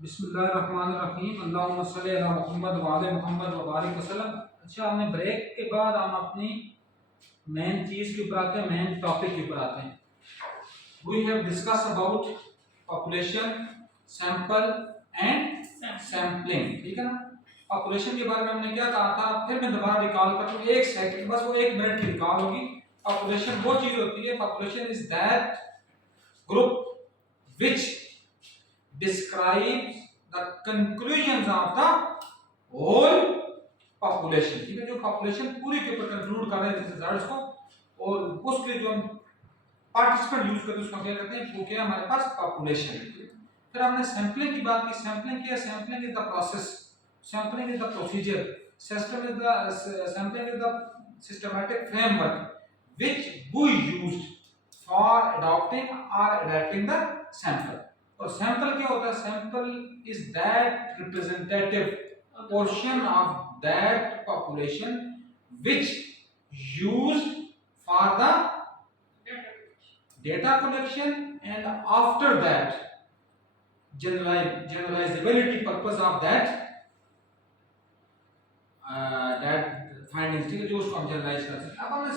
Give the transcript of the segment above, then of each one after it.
बिस्मिल्लाहिर्रहमानिर्रहीम अल्लाहुम्मा सल्ली अला मुहम्मद व आले मुहम्मद व बारिक वसल्लम। अच्छा, हमने ब्रेक के बाद हम अपनी मेन चीज़ के ऊपर आते हैं, मेन टॉपिक के ऊपर आते हैं। We have discuss about population, sample and sampling. ठीक है ना। पॉपुलेशन के बारे में हमने क्या कहा था, फिर मैं दोबारा रिकॉल कर दूं, एक सेकंड बस, वो 1 मिनट की रिकॉल होगी। पॉपुलेशन वो चीज होती है, population is that group which describes the conclusions of the whole population। ठीक है, जो पॉपुलेशन पूरी के ऊपर कंक्लूड कर रहे हैं रिजल्ट्स को, और उसके लिए जो हम पार्टिसिपेंट यूज करते हैं उसको क्या कहते हैं, वो क्या है हमारे पास पॉपुलेशन। फिर हमने सैंपलिंग की बात की। सैंपलिंग क्या है? Sampling is the process, sampling is the procedure, sampling is the systematic framework which we used for adopting और अडैप्टिंग द सैंपल। और सैंपल क्या होता है? Sample is that representative portion of that population which used for the data collection and after that generalizability purpose of that findings। ठीक है, जो उसको हम जनरलाइज कर सकते हैं। अब हमने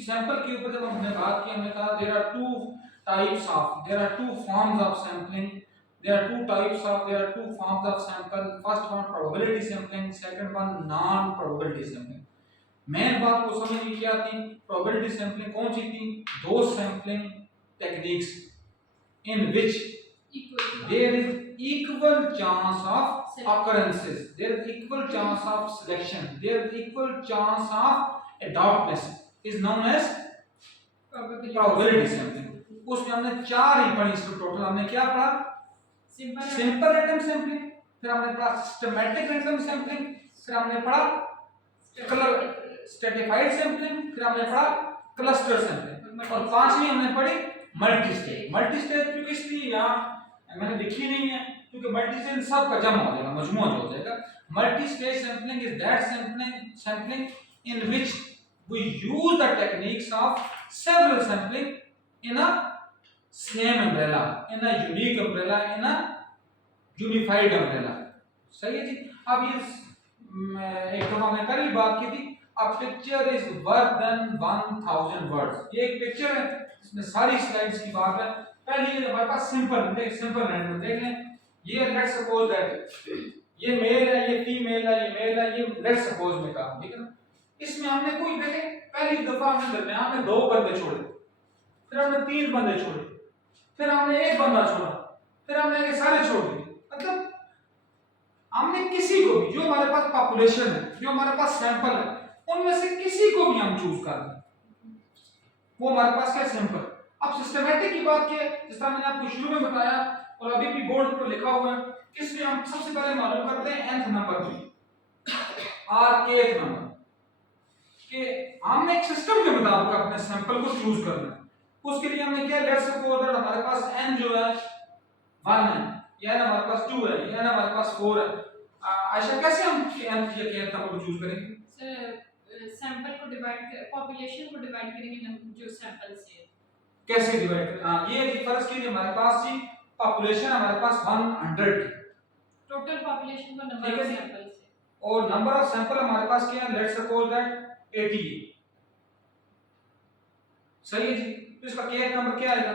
सैंपल के ऊपर जब हमने बात की, हमने कहा there are two forms of sampling, there are two forms of sample। first one probability sampling, second one non probability sampling। Main बात को समझ में क्या थी? प्रोबेबिलिटी सैंपलिंग कौन सी थी? दो sampling techniques in which there is equal chance of occurrences, there is equal chance of selection, there is equal chance of adoptness is known as probability sampling। उसमें हमने 4 ही पढ़ी। इसमें टोटल हमने क्या पढ़ा? सिंपल रैंडम सैंपलिंग, फिर हमने पढ़ा सिस्टमैटिक रैंडम सैंपलिंग, फिर हमने पढ़ा स्ट्रेटिफाइड सैंपलिंग, फिर हमने पढ़ा क्लस्टर सैंपलिंग, और 5वीं हमने पढ़ी मल्टी स्टेज। मल्टी स्टेज क्योंकि इसलिए यहाँ मैंने लिखी नहीं है क्योंकि मल्टी स्टेज सब का जमा हो जाएगा, मजमूआ हो जाएगा। Multi stage sampling is that sampling in which we use the techniques of several sampling in a same umbrella, in a unique umbrella, in a unified umbrella. सही है जी। अब ये एक दफा मैंने कल बात की थी, a picture is worth than 1000 words। ये एक पिक्चर है, इसमें सारी स्लाइड्स की बात है। पहले हमारे पास सिंपल रैंडम देख लें। ये लेट्स सपोज दैट ये मेल है, ये फीमेल है, ये मेल है, ये लेट्स सपोज में कहा, ठीक है ना। इसमें हमने कोई देखें, पहली दफा हमने दरमियान में 2 बंदे छोड़े, फिर हमने 3 बंदे छोड़े, फिर हमने 1 बंदा छोड़ा, फिर हमने आगे सारे छोड़ दिए। मतलब हमने किसी को भी, जो हमारे पास पॉपुलेशन है, जो हमारे पास सैंपल है, उनमें से किसी को भी हम चूज कर लें, वो हमारे पास क्या सैंपल। अब सिस्टमैटिक की बात की, जिस तरह मैंने आपको शुरू में बताया और अभी भी बोर्ड पर लिखा हुआ है, इसमें हम सबसे पहले मालूम करते हैं nth नंबर और kth नंबर के। हमने एक सिस्टम के मुताबिक अपने सैंपल को चूज करना है। उसके लिए हमने क्या, लेट्स सपोज दैट हमारे पास n जो है 1 है, या n हमारे पास 2 है, या n हमारे पास 4 है। आयशा, कैसे हम nth या kth नंबर को चूज करेंगे? सैंपल को डिवाइड, पॉपुलेशन को डिवाइड करेंगे जो सैंपल से। कैसे डिवाइड करें? हां, ये फर्ज कीजिए हमारे पास जी पॉपुलेशन हमारे पास 100 की, टोटल पॉपुलेशन को नंबर ऑफ सैंपल से, और नंबर ऑफ सैंपल हमारे पास क्या है? Let's suppose that 80। सही है जी। तो इसका kth नंबर क्या आएगा?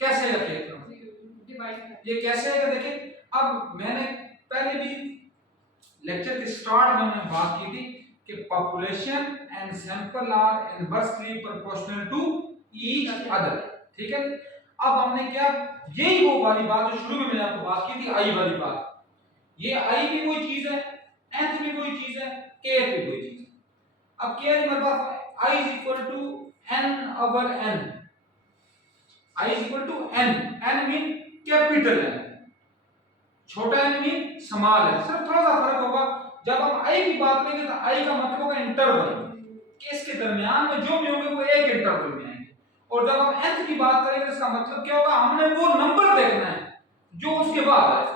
कैसे आएगा kth नंबर? डिवाइड। ये कैसे आएगा? देखिए, अब मैंने पहले भी लेक्चर के स्टार्ट में हमने बात की थी कि population and sample are inversely proportional to each other. ठीक है। अब हमने क्या, यही वो वाली बात जो शुरू में मैंने आपको बात की थी, आई वाली बात। ये आई भी वही चीज है, nth भी वही चीज है, kth भी वही चीज है। अब क्या है हमारे पास? i is equal to n over n, i is equal to n mean capital n, छोटा n मीन स्मॉल है। सिर्फ थोड़ा सा फर्क होगा, जब हम i की बात करेंगे तो i का मतलब होगा इंटरवल, कि इसके दरमियान में जो भी होंगे वो एक इंटरवल में आएंगे। और जब हम nth की बात करेंगे इसका मतलब क्या होगा? हमने वो नंबर देखना है जो उसके बाद आए,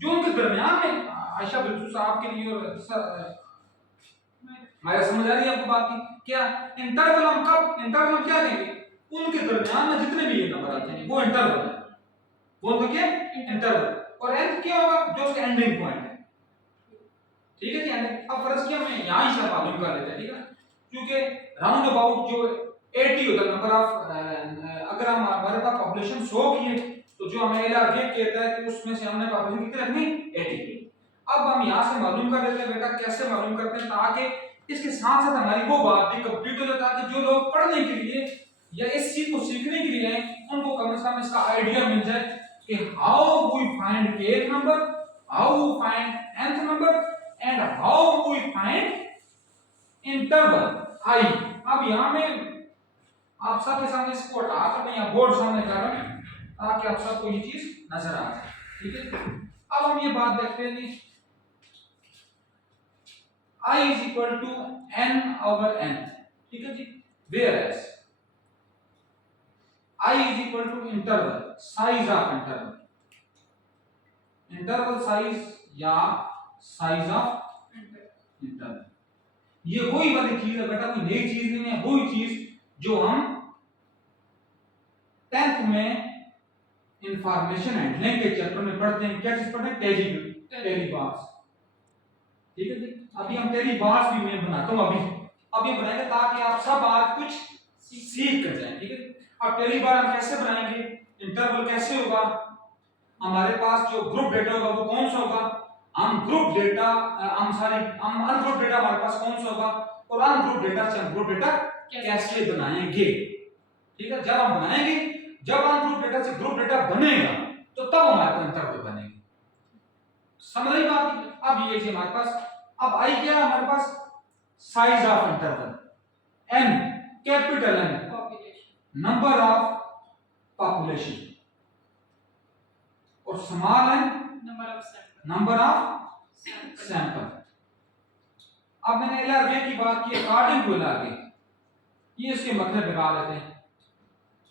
जो उनके दरमियान में। आयशा, बिल्कुल साहब के लिए और हमारे समझ आ रही है आपको बात की? क्या इंटरवल हम क्या देंगे? उनके दरमियान में जितने भी ये नंबर आते हैं वो इंटरवल है। बोल दो क्या इंटरवल, और nth क्या होगा जो उसका एंडिंग पॉइंट है। ठीक है जी, एंडिंग। अब फर्ज किया हमने यहां से मालूम कर लेते हैं, ठीक है, क्योंकि राउंड अबाउट जो 80 होता है नंबर ऑफ, अगर हम हमारे पास पॉपुलेशन 100 की है तो जो हमें LRG कहता है कि उसमें से हमने पॉपुलेशन कितनी रखनी 80। अब हम यहां से मालूम कर लेते हैं बेटा, कैसे मालूम करते हैं, ताकि इसके साथ साथ हमारी वो बात भी कंप्लीट हो जाए, ताकि जो लोग पढ़ने के लिए या इस चीज को सीखने के लिए हैं उनको कम से कम इसका आइडिया मिल जाए कि how we find kth number, how we find nth number, and how we find interval i। अब यहां में आप सबके सामने इसको हटा कर मैं यहाँ बोर्ड सामने कर रहा हूं ताकि आप सबको ये चीज नजर आ जाए, ठीक है। अब हम ये बात देखते हैं जी, I is equal to n over n, ठीक है जी, whereas I is equal to interval size of interval, interval size या size of interval, ये वही वाली चीज है बेटा, कोई नई चीज नहीं है, वही चीज जो हम 10th में इंफॉर्मेशन हैंडलिंग के चैप्टर में पढ़ते हैं। क्या चीज पढ़ते हैं? टेली बार्स, ठीक है जी। अभी हम टेली बार्स भी मैं बनाता हूं, अभी बनाएंगे ताकि आप सब आज कुछ सीख कर जाएं, ठीक है। अब टेली बार हम कैसे बनाएंगे, इंटरवल कैसे होगा, हमारे पास जो ग्रुप डेटा होगा वो कौन सा होगा, हम ग्रुप डेटा हम अनग्रुप डेटा हमारे पास कौन सा होगा, और अनग्रुप डेटा से हम ग्रुप डेटा कैसे बनाएंगे, ठीक है। जब हम बनाएंगे, जब अनग्रुप डेटा से ग्रुप डेटा बनेगा तो तब हमारे पास इंटरवल बनेगी, समझ रही बात। अब ये हमारे पास, अब आई क्या है हमारे पास, size of interval, n capital N number of population, और small n number of sample. अब मैंने LRG की बात की, अकॉर्डिंग टू LRG ये इसके मतलब लगा लेते हैं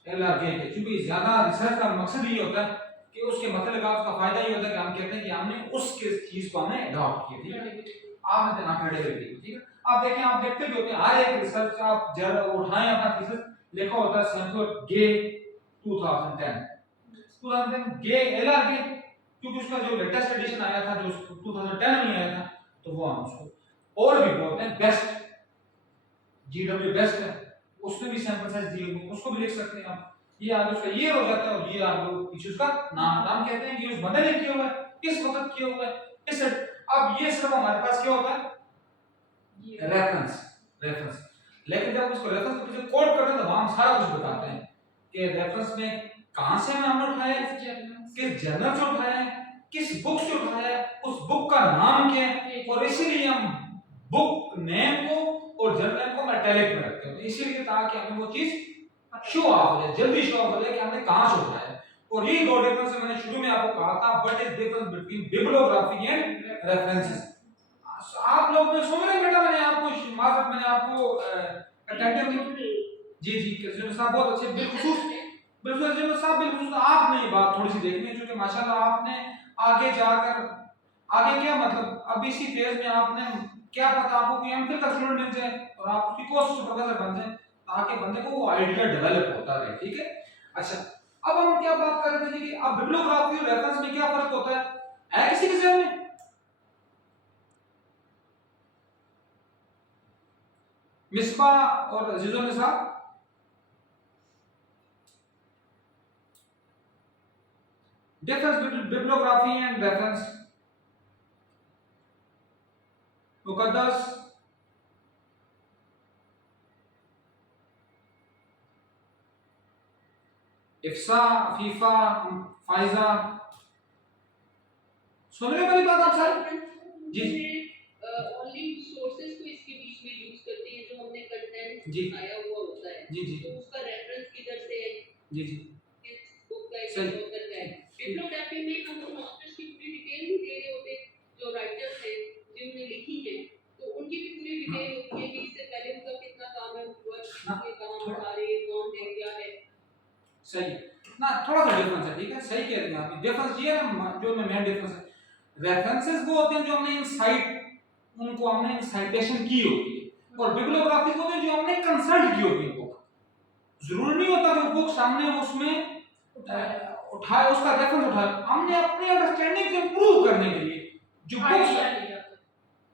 LRG के, क्योंकि ज्यादा रिसर्च का मकसद ये होता है कि उसके मतलब का उसका फायदा ये होता है कि हम कहते हैं कि हमने उसके चीज को हमने अडॉप्ट किया, ठीक है। आपने ना क्रेडिबिलिटी, ठीक है। आप देखें, आप देखते भी होते हैं हर एक रिसर्च आप जरा उठाएं अपना थीसिस, लिखा होता है सैंपल गे 2010 गे LRG, क्योंकि उसका जो लेटेस्ट एडिशन आया था जो 2010 में आया था, तो वो हम उसको और भी बोलते हैं बेस्ट, GW बेस्ट है, उसमें भी सैंपल साइज दिए हुए, उसको भी लिख सकते हैं आप। ये आगे उसका ये हो जाता है और ये आगे पीछे उसका नाम कहते हैं कि उस बंदे ने किया हुआ है, किस वक्त किया हुआ है, इस। अब ये सिर्फ हमारे पास क्या होता है, रेफरेंस। लेकिन जब उसको रेफरेंस के पीछे कोड करते हैं तो हम सारा कुछ बताते हैं कि रेफरेंस में कहां से हमने उठाया है, किस जर्नल से उठाया है, किस बुक से उठाया है, उस बुक का नाम क्या है, और इसीलिए हम बुक नेम को और जर्नल को इटैलिक में रखते हैं, इसीलिए ताकि हमें वो चीज शो ऑफ हो जाए, जल्दी शो ऑफ हो जाए कि हमने कहां से उठाया है। और ये दो डिफरेंस मैंने शुरू में आपको कहा था, what is difference between bibliography and references. आप लोग ने सुन रहे बेटा, मैंने आपको अटेंटिव जी कृष्ण साहब बहुत अच्छे, बिल्कुल साहब बिल्कुल आपने ये बात थोड़ी सी देखनी है, क्योंकि माशाल्लाह आपने आगे जाकर आगे क्या मतलब अब इसी फेज में आपने क्या पता आपको कि एमफिल का स्टूडेंट मिल जाए और आप उसकी कोर्स सुपरवाइजर बन जाए, ताकि बंदे को वो आइडिया डेवलप होता रहे, ठीक है। अच्छा, अब हम क्या बात कर रहे थे कि अब बिब्लियोग्राफी और रेफरेंस में क्या फर्क होता है किसी के जहन में? मिसबा और Azizul Nisa, difference between bibliography and reference. Muqaddas, Ifsa, Fifa, Faiza, सुन रहे वाली बात आप सारी? जी ओनली सोर्सेज को इसके बीच में यूज करते हैं, जो हमने कंटेंट जी आया हुआ होता है जी तो उसका रेफरेंस किधर से है, जी किस बुक का है, सही। किस ऑथर का है। बिब्लियोग्राफी में हम ऑथर्स की पूरी डिटेल नहीं दे रहे होते, जो राइटर्स हैं जिन्होंने लिखी है तो उनकी भी पूरी डिटेल होती है कि इससे पहले उनका कितना काम है, वर्क ये काम उठा रहे हैं, कौन है, क्या है। सही ना, थोड़ा सा डिफरेंस है, ठीक है, सही कह रहे हैं आप। डिफरेंस ये है जो मैं मेन डिफरेंस है, रेफरेंसेस वो होते हैं जो हमने इनसाइट उनको हमने साइटेशन की होती है, और बिब्लियोग्राफी होते हैं जो हमने कंसल्ट की होती है बुक। जरूरी नहीं होता कि बुक सामने उसमें उठाया, उसका रेफरेंस उठाया, हमने अपनी अंडरस्टैंडिंग को इंप्रूव करने के लिए जो बुक्स आइडिया लिया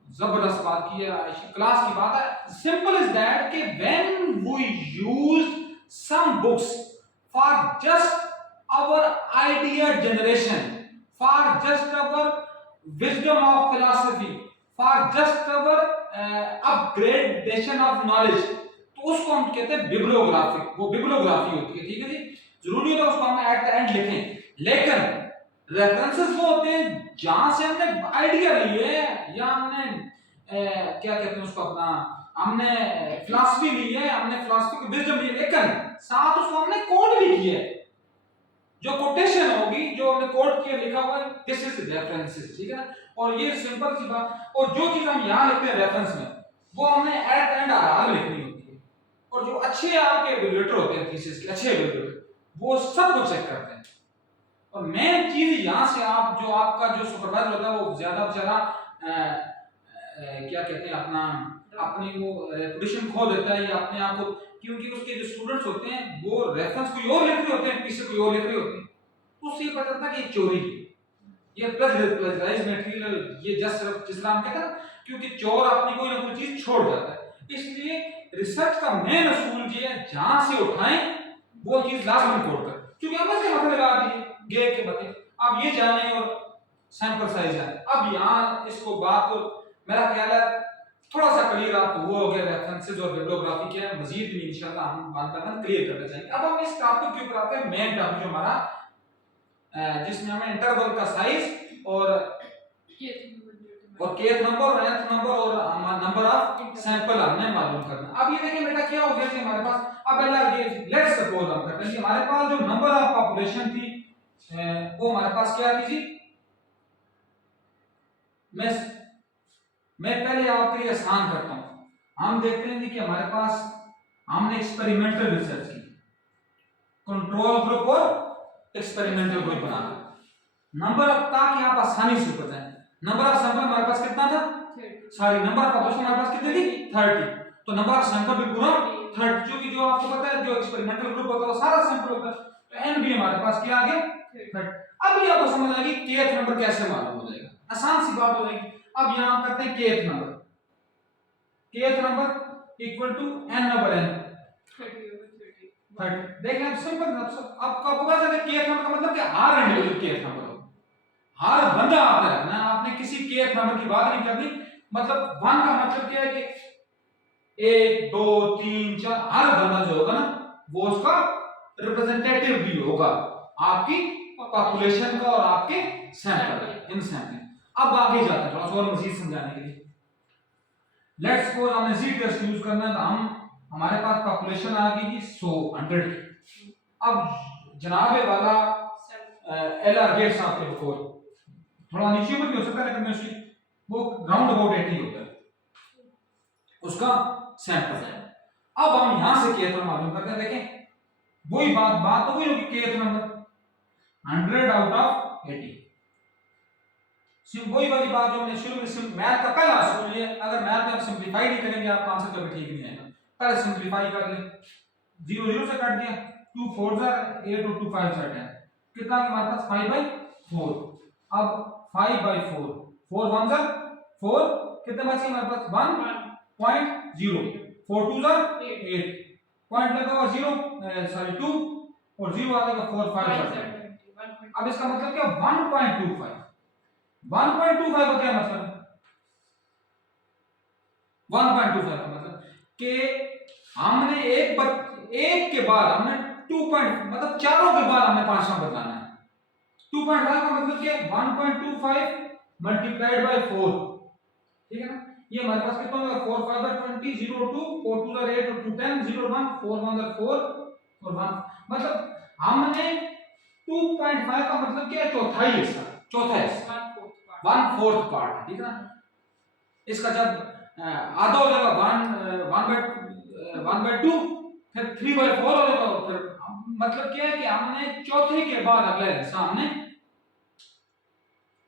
जबरदस्त बात की है, क्लास की बात है। सिंपल इज दैट कि when we used some books for just our idea generation, for just our wisdom of philosophy, for just our upgradation of knowledge, तो उसको हम कहते हैं बिब्लियोग्राफिक, वो बिब्लियोग्राफी होती है, ठीक है जी। जरूरी होता है उसको हम एट द एंड लिखें, लेकिन रेफरेंसेस वो होते हैं जहां से हमने आइडिया लिए है, या हमने क्या कहते हैं उसको, अपना हमने फिलॉसफी ली है, हमने फिलॉसफी की विजडम ली है, लेकिन साथ उसको हमने कोड भी किया है। जो कोटेशन होगी, जो हमने कोड किया लिखा हुआ है, दिस इज रेफरेंसेस, ठीक है ना। और ये सिंपल सी बात, और जो चीज हम यहां लिखते हैं रेफरेंस में, वो हमने एट द एंड आर लिखनी होती है। और जो अच्छे आपके एवेल्युएटर होते हैं थीसिस के, अच्छे एवेल्युएटर, वो सब कुछ चेक करते हैं। और मेन चीज यहां से आप जो आपका जो सुपरवाइजर होता है वो ज्यादा बेचारा क्या कहते हैं, अपनी वो रेपुटेशन खो देता है, या अपने आप को, क्योंकि उसके जो स्टूडेंट्स होते हैं वो रेफरेंस कोई और लिख रहे होते हैं, पीछे कोई और लिख रहे होते हैं, तो उससे पता चलता है कि ये चोरी है, ये प्लेजराइज मटेरियल, ये जस्ट सिर्फ जिस तरह हम कहते हैं, क्योंकि चोर अपनी कोई ना कोई चीज छोड़ जाता है। इसलिए रिसर्च का मेन असूल ये है, जहां से उठाएं वो चीज लाजमी कोड कर, क्योंकि हमने से मतलब लगा दिए गे के बते, अब ये जाने और सैंपल साइज है। अब यहाँ इसको बात को मेरा ख्याल है थोड़ा सा क्लियर आपको वो हो गया, रेफरेंसेस और बिब्लियोग्राफी क्या है, मजीद भी इंशाल्लाह हम बात करना क्लियर करना चाहेंगे। अब हम इस टॉपिक के ऊपर आते हैं, मेन टॉपिक जो हमारा जिसमें हमें इंटरवल का साइज और kth नंबर और nth नंबर और नंबर ऑफ सैंपल हमने मालूम करना। अब ये देखिए बेटा क्या हो गया कि हमारे पास, अब ये लेट्स सपोज हम करते हैं कि हमारे पास जो नंबर ऑफ पॉपुलेशन थी वो हमारे पास क्या थी जी। मैं पहले आपके लिए आसान करता हूं। हम देखते हैं कि हमारे पास हमने एक्सपेरिमेंटल रिसर्च की, कंट्रोल ग्रुप और एक्सपेरिमेंटल ग्रुप बनाकर नंबर ऑफ, ताकि आप आसानी से पता है नंबर ऑफ सैंपल हमारे पास कितना था, सॉरी नंबर ऑफ पॉपुलेशन हमारे पास कितनी थी 30, तो नंबर ऑफ सैंपल भी पूरा 30, क्योंकि जो आपको पता है जो एक्सपेरिमेंटल ग्रुप होता है वो सारा सैंपल होता है, तो एन भी हमारे पास क्या आ गया 30। अब ये आपको समझ आएगी kth नंबर कैसे मालूम हो जाएगा, आसान सी बात हो जाएगी। अब यहां हम करते हैं kth number equal to n number n 30। देखें अब सिंपल, आपको पता है कि kth नंबर का मतलब क्या, हर इंडिविजुअल kth नंबर हो, हर बंदा आपने रखना है, आपने किसी kth नंबर की बात नहीं करनी। मतलब 1 का मतलब क्या है कि 1 2 3 4 हर बंदा जो होगा ना वो उसका रिप्रेजेंटेटिव भी होगा आपकी पॉपुलेशन का और आपके सैंपल इन सैंपल। अब आगे जाते हैं थोड़ा सा और मजीद समझाने के लिए। लेट्स सपोज हमने जी टेस्ट यूज करना है, तो हम हमारे पास पॉपुलेशन आ गई जी 100 की। अब जनाबे वाला एलआर गेट साहब के बकौल थोड़ा नीचे में भी हो सकता है, लेकिन उसकी वो राउंड अबाउट 80 होता है उसका सैंपल। अब हम यहां से kth नंबर मालूम करते हैं। देखें वही बात तो वही होगी, kth नंबर 100 आउट ऑफ 80, वही वाली बात जो हमने शुरू में मैथ का पहला असूल ये, अगर मैथ में आप सिंपलीफाई नहीं करेंगे आपका आंसर कभी ठीक नहीं आएगा। पहले सिंपलीफाई कर ले, 0 0 से कट दिया, 2 4 8 और 2 5 10, कितना हमारे पास 5/4। अब 5/4, 4 1 4, कितने बचे हमारे पास 1.0, 4 2 8, पॉइंट लगा हुआ 0 सॉरी 2 और 0 आ जाएगा 4 5 10। अब इसका मतलब क्या 1.25, 1.25 का क्या मतलब है, 1.25 का मतलब कि हमने एक के बाद हमने 2 मतलब चारों के बाद हमने 5 नंबर बनाना है। 2.5 का मतलब क्या 1.25 मल्टीप्लाइड बाय 4, ठीक है ना। ये हमारे पास कितना होगा 4 5 20, 0 2, 4 2 8 और 2 10, 0 1, 4 1 4 और 1, मतलब हमने 2.5 का मतलब क्या है, चौथाई इसका, चौथा है 1/4 पार्ट, ठीक है ना। इसका जब आधा हो जाएगा 1/2, फिर 3/4 हो जाएगा, फिर मतलब क्या है कि हमने चौथे के बाद अगला हिस्सा हमने,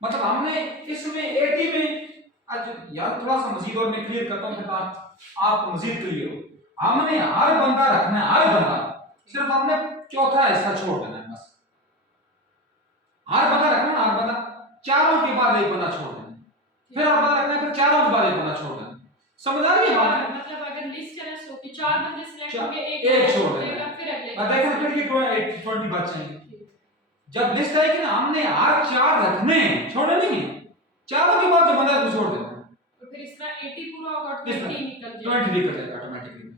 मतलब हमने इसमें 80 में, यार थोड़ा सा मजीद और मैं क्लियर करता हूं ताकि आप मजीद क्लियर हो। हमने हर बंदा रखना है, हर बंदा, सिर्फ हमने चौथा हिस्सा छोड़ देना है बस, हर बंदा रखना ना, हर बंदा चारों के बाद एक बंदा छोड़ देना, फिर हर बंदा रखना है, फिर चारों के बाद एक बंदा छोड़ देना। समझ आ रही है बात? मतलब अगर लिस्ट है ना 100 की, 4 बंदे सिलेक्ट होंगे, एक छोड़ देगा, फिर अगले अब देखो फिर ये 20 बच जाएंगे। जब लिस्ट आएगी ना, हमने हर 4 रखने हैं, छोड़ने नहीं है, चारों के बाद जो बंदा है वो छोड़ देना है, तो फिर इस तरह 80 पूरा होगा, 20 इस तरह निकल जाएगा। 20 निकल जाएगा ऑटोमेटिकली।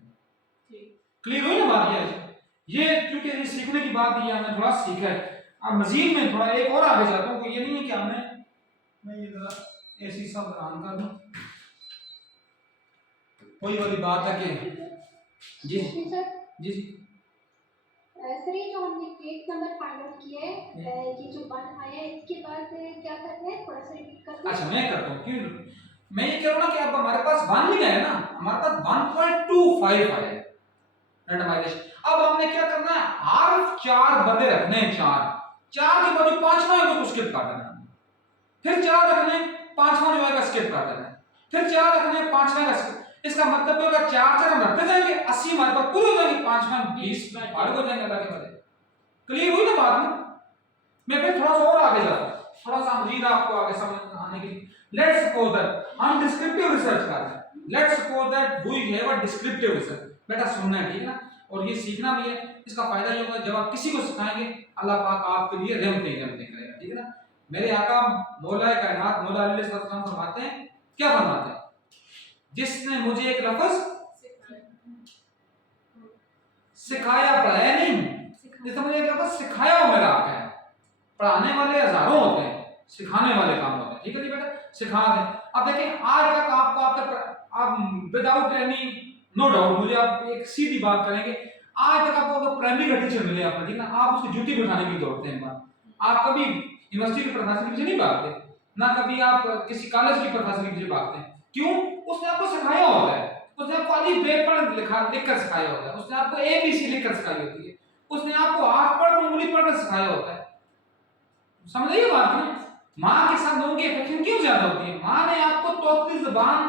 ठीक। क्लियर हुई ना बात? ये क्योंकि ये सीखने की बात, ये हमने थोड़ा सीखा है। अब मजीद में थोड़ा एक और आगे जाता हूँ, ये नहीं है कि हमने, मैं ये जरा ऐसी सब आराम कर दूं, वही वाली बात है कि जी सर जी सर ये जो हमने केस नंबर फाइंड आउट किया है, ये जो 1 आया है, इसके बाद क्या करना है, थोड़ा सा रिपीट कर दो। अच्छा मैं करता हूँ, क्यों मैं ये कह रहा हूँ ना कि अब हमारे पास 1 नहीं आया ना, हमारे पास 1.25 आया रैंडमाइजेशन। अब हमने क्या करना है, हर 4 बंदे रखने हैं, 4 के बाद जो 5वां है उसको स्किप कर देना है, फिर 4 रखने, 5वां जो आएगा स्किप कर देना है, फिर 4 रखने, 5वां का स्किप। इसका मतलब होगा 4 हम रखते जाएंगे, 80 हमारे पास पूरे हो जाएंगे, 5वां 20 बार हो जाएंगे अल्लाह के बदले। क्लियर हुई ना बात में? मैं फिर थोड़ा सा और आगे जाता हूं, थोड़ा सा मजीद आपको आगे समझ आने के लिए। लेट्स सपोज दैट हम डिस्क्रिप्टिव रिसर्च कर रहे हैं, let's suppose that we have a descriptive research. बेटा सुनना है, ठीक है ना, और ये सीखना भी है। इसका फायदा ये होगा, जब आप किसी को सिखाएंगे अल्लाह पाक आपके लिए रहमतें करेगा, ठीक है ना। मेरे आका मौला कायनात मौला अलैहिस्सलाम फरमाते हैं, क्या फरमाते हैं, जिसने मुझे एक लफ्ज सिखाया, पढ़ाया नहीं, जिसने मुझे एक लफ्ज सिखाया वो मेरा आका है। पढ़ाने वाले हजारों होते हैं, सिखाने वाले काम होते हैं, ठीक है जी बेटा, सिखा दें। अब देखें आज तक आपको आप विदाउट एनी नो डाउट, मुझे आप एक सीधी बात करेंगे, आज तक आपको अगर प्राइमरी का टीचर मिले आपको, ठीक है ना, आप उसकी जूती बिठाने के लिए दौड़ते हैं। आप कभी यूनिवर्सिटी के प्रोफेसर के पीछे नहीं भागते, ना कभी आप किसी कॉलेज के प्रोफेसर के पीछे भागते हैं। क्यों? उसने आपको सिखाया होता है, उसने आपको अली बे पढ़ लिख कर सिखाया होता है, उसने आपको एबीसी लिख कर सिखाई होती है, उसने आपको हाथ पढ़ उंगली पढ़ कर सिखाया होता है। समझ रही है बात ना? माँ के साथ लोगों की अफेक्शन क्यों ज्यादा होती है? माँ ने आपको तोतली जुबान,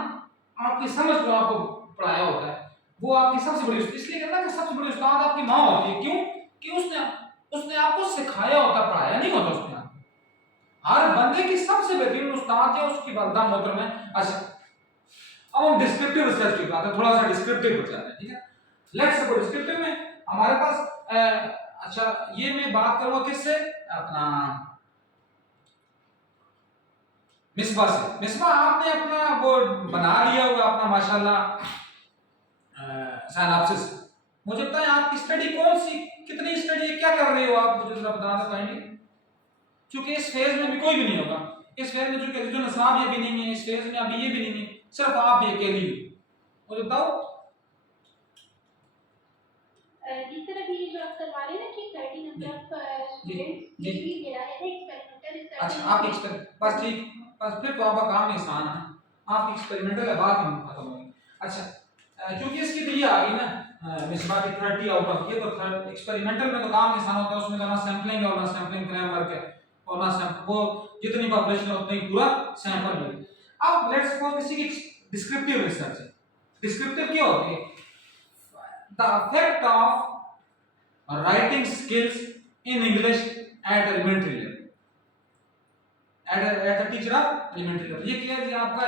आपकी समझ को आपको पढ़ाया होता है, वो आपकी सबसे बड़ी, इसलिए कहना कि सबसे बड़ी उस्ताद आपकी माँ होती है। क्यों? कि उसने आपको सिखाया होता, पढ़ाया नहीं होता उसने। हर बंदे की सबसे बेहतरीन उस्ताद है उसकी वालिदा मोहतरमा है। अच्छा अब हम डिस्क्रिप्टिव रिसर्च की बात है, थोड़ा सा डिस्क्रिप्टिव हो जाता है, ठीक है। लेट्स सपोज डिस्क्रिप्टिव में हमारे पास अच्छा ये मैं बात करूंगा किससे, अपना मिसबा से। मिसबा आपने अपना वो बना लिया होगा अपना माशाल्लाह साइनॉप्सिस। मुझे बताएं आपकी स्टडी कौन सी, कितनी स्टडी है, क्या कर रहे हो आप, मुझे जरा बताना पाएंगे। क्योंकि इस फेज में भी कोई भी नहीं होगा, इस फेज में चूंकि जो नसाब ये भी नहीं है, इस फेज में अभी ये भी नहीं है, सिर्फ आप ये अकेली हो। मुझे बताओ जिस तरह भी जो आप करवा रहे हैं ना कि 30 नंबर ऑफ स्टूडेंट्स, ये भी मेरा है एक्सपेरिमेंटल रिसर्च। अच्छा आप एक्सपेरिमेंट, बस ठीक, बस फिर तो आपका काम आसान है, आप एक्सपेरिमेंटल है, बात ही खत्म होगी। अच्छा क्योंकि इसकी तो ये आ गई ना मिसबा की 30 आउट ऑफ ये, तो एक्सपेरिमेंटल में तो काम आसान होता है, उसमें तो ना सैंपलिंग है और ना सैंपलिंग फ्रेमवर्क है और ना सैंपल, वो जितनी पॉपुलेशन है उतना ही पूरा सैंपल है। अब लेट्स सपोज किसी की डिस्क्रिप्टिव रिसर्च है। डिस्क्रिप्टिव क्या होती है? The effect of writing skills in English at elementary level, at the teacher of elementary level. ये क्या है आपका,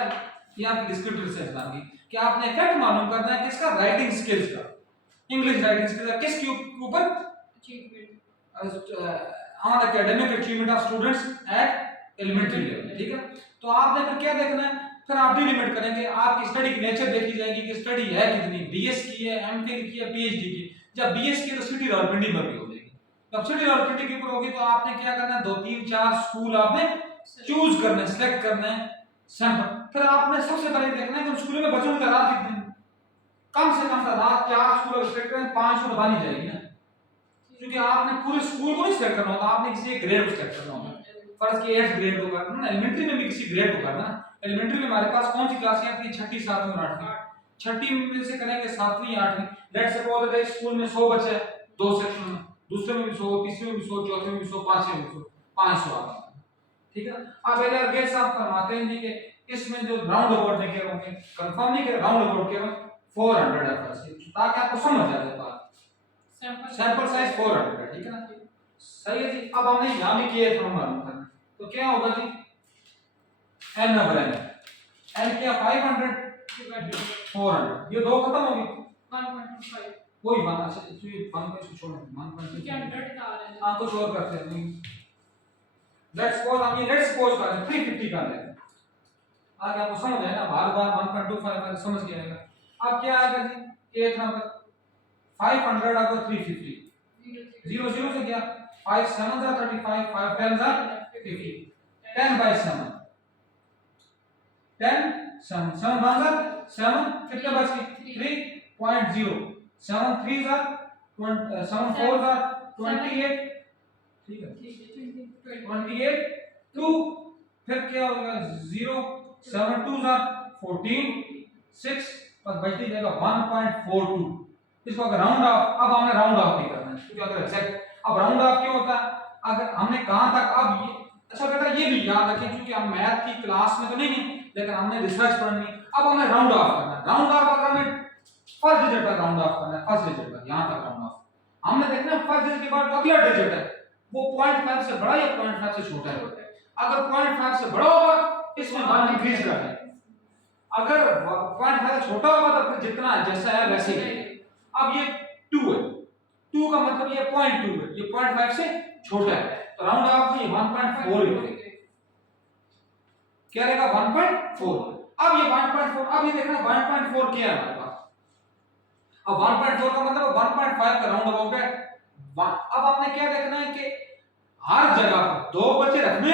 ये आपकी डिस्क्रिप्टिव रिसर्च नाम की कि आपने इफेक्ट मालूम करना है किसका, राइटिंग स्किल्स का, इंग्लिश राइटिंग स्किल्स का, किसके ऊपर, on academic achievement of students at elementary level, ठीक है। तो आपने फिर क्या देखना है, फिर आप डिलिमिट करेंगे, आपकी स्टडी की नेचर देखी जाएगी कि स्टडी है कितनी, बीएस की है, एमफिल की है, पीएचडी की। जब बीएस की तो सिटी रावलपिंडी में भी हो जाएगी, जब सिटी रावलपिंडी के ऊपर होगी तो आपने क्या करना है, 2 3 4 स्कूल आपने चूज करना है, सिलेक्ट करना है सैंपल। फिर आपने सबसे पहले देखना है कि उन स्कूलों में बच्चों की तादाद कितनी है, कम से कम तादाद 4 स्कूल सिलेक्ट करें, 5 तो बनी जाएगी ना, क्योंकि आपने पूरे स्कूल को नहीं सिलेक्ट करना होता, आपने किसी एक ग्रेड को सिलेक्ट करना होता है। फर्ज की 8th ग्रेड होगा ना, एलिमेंट्री में भी किसी ग्रेड को करना है। एलिमेंट्री में हमारे पास कौन सी क्लासें आती हैं, 6ठी 7वीं और 8वीं। 6ठी में से करेंगे 7वीं 8वीं। लेट्स सपोज दैट स्कूल में 100 बच्चे हैं, 2 सेक्शन में, दूसरे में भी 100, तीसरे में भी 100, चौथे में भी 100, पांचवें में भी 100, 500 आता है, ठीक है। अब अगर गेट साहब फरमाते हैं जी कि इसमें जो राउंड अबाउट नहीं कह रहा हूं, कंफर्म नहीं कह रहा, राउंड अबाउट कह रहा हूं 400 है, ताकि आपको समझ आ जाए बात। सैंपल साइज 400 है, ठीक है ना। सही है जी। अब हमने यहाँ भी किया थोड़ा मालूम करना, तो क्या होगा जी, n नंबर n क्या 500 डिवाइड 400, ये दो खत्म हो गए, 1.25 वही वन। अच्छा ये वन में इसको छोड़ 1.2, क्या 100 का आ रहा है। हाँ कुछ और करते हैं नहीं, लेट्स सपोज हम ये लेट्स सपोज कर लें 350 कर लेते हैं, आगे आपको समझ आया ना, बार बार 1.25 समझ के आएगा। अब क्या आएगा जी, एक नंबर 500 आपको 350, 0 0 से क्या 5 7 जा 35, 5 10 जा 50, 10 by 7 10 7 7 1 जा 7, कितने बच गए 3.0, 7 3 जा 7 4 जा 28, ठीक है 28 2, फिर क्या होगा 0 7 2 जा 14 6, बस बचती जाएगा 1.42। इसको अगर राउंड ऑफ, अब हमने राउंड ऑफ भी करना है क्योंकि अगर एग्जैक्ट, अब राउंड ऑफ क्यों होता है, अगर हमने कहां तक, अब ये अच्छा बेटा ये भी याद रखें क्योंकि हम मैथ की क्लास में तो नहीं है लेकिन हमने रिसर्च पढ़नी है। अब हमें राउंड ऑफ करना है, राउंड ऑफ अगर हमें फर्स्ट डिजिट तक राउंड ऑफ करना है, फर्स्ट डिजिट तक यहां तक राउंड ऑफ, हमने देखना है फर्स्ट डिजिट के बाद अगला डिजिट है वो 0.5 से बड़ा या 0.5 से छोटा है। अगर 0.5 से बड़ा होगा इसमें वन इंक्रीज करना है, अगर 0.5 से छोटा होगा तो फिर जितना जैसा है वैसे ही। अब ये 2 है, 2 का मतलब ये 0.2 है, ये 0.5 से छोटा है, तो राउंड ऑफ ये 1.4 है, क्या रहेगा 1.4। अब ये 1.4, अब ये देखना 1.4 क्या है हमारे पास, अब 1.4 का मतलब 1.5 का राउंड अबाउट है। अब आपने क्या देखना है कि हर जगह पर दो बचे रखने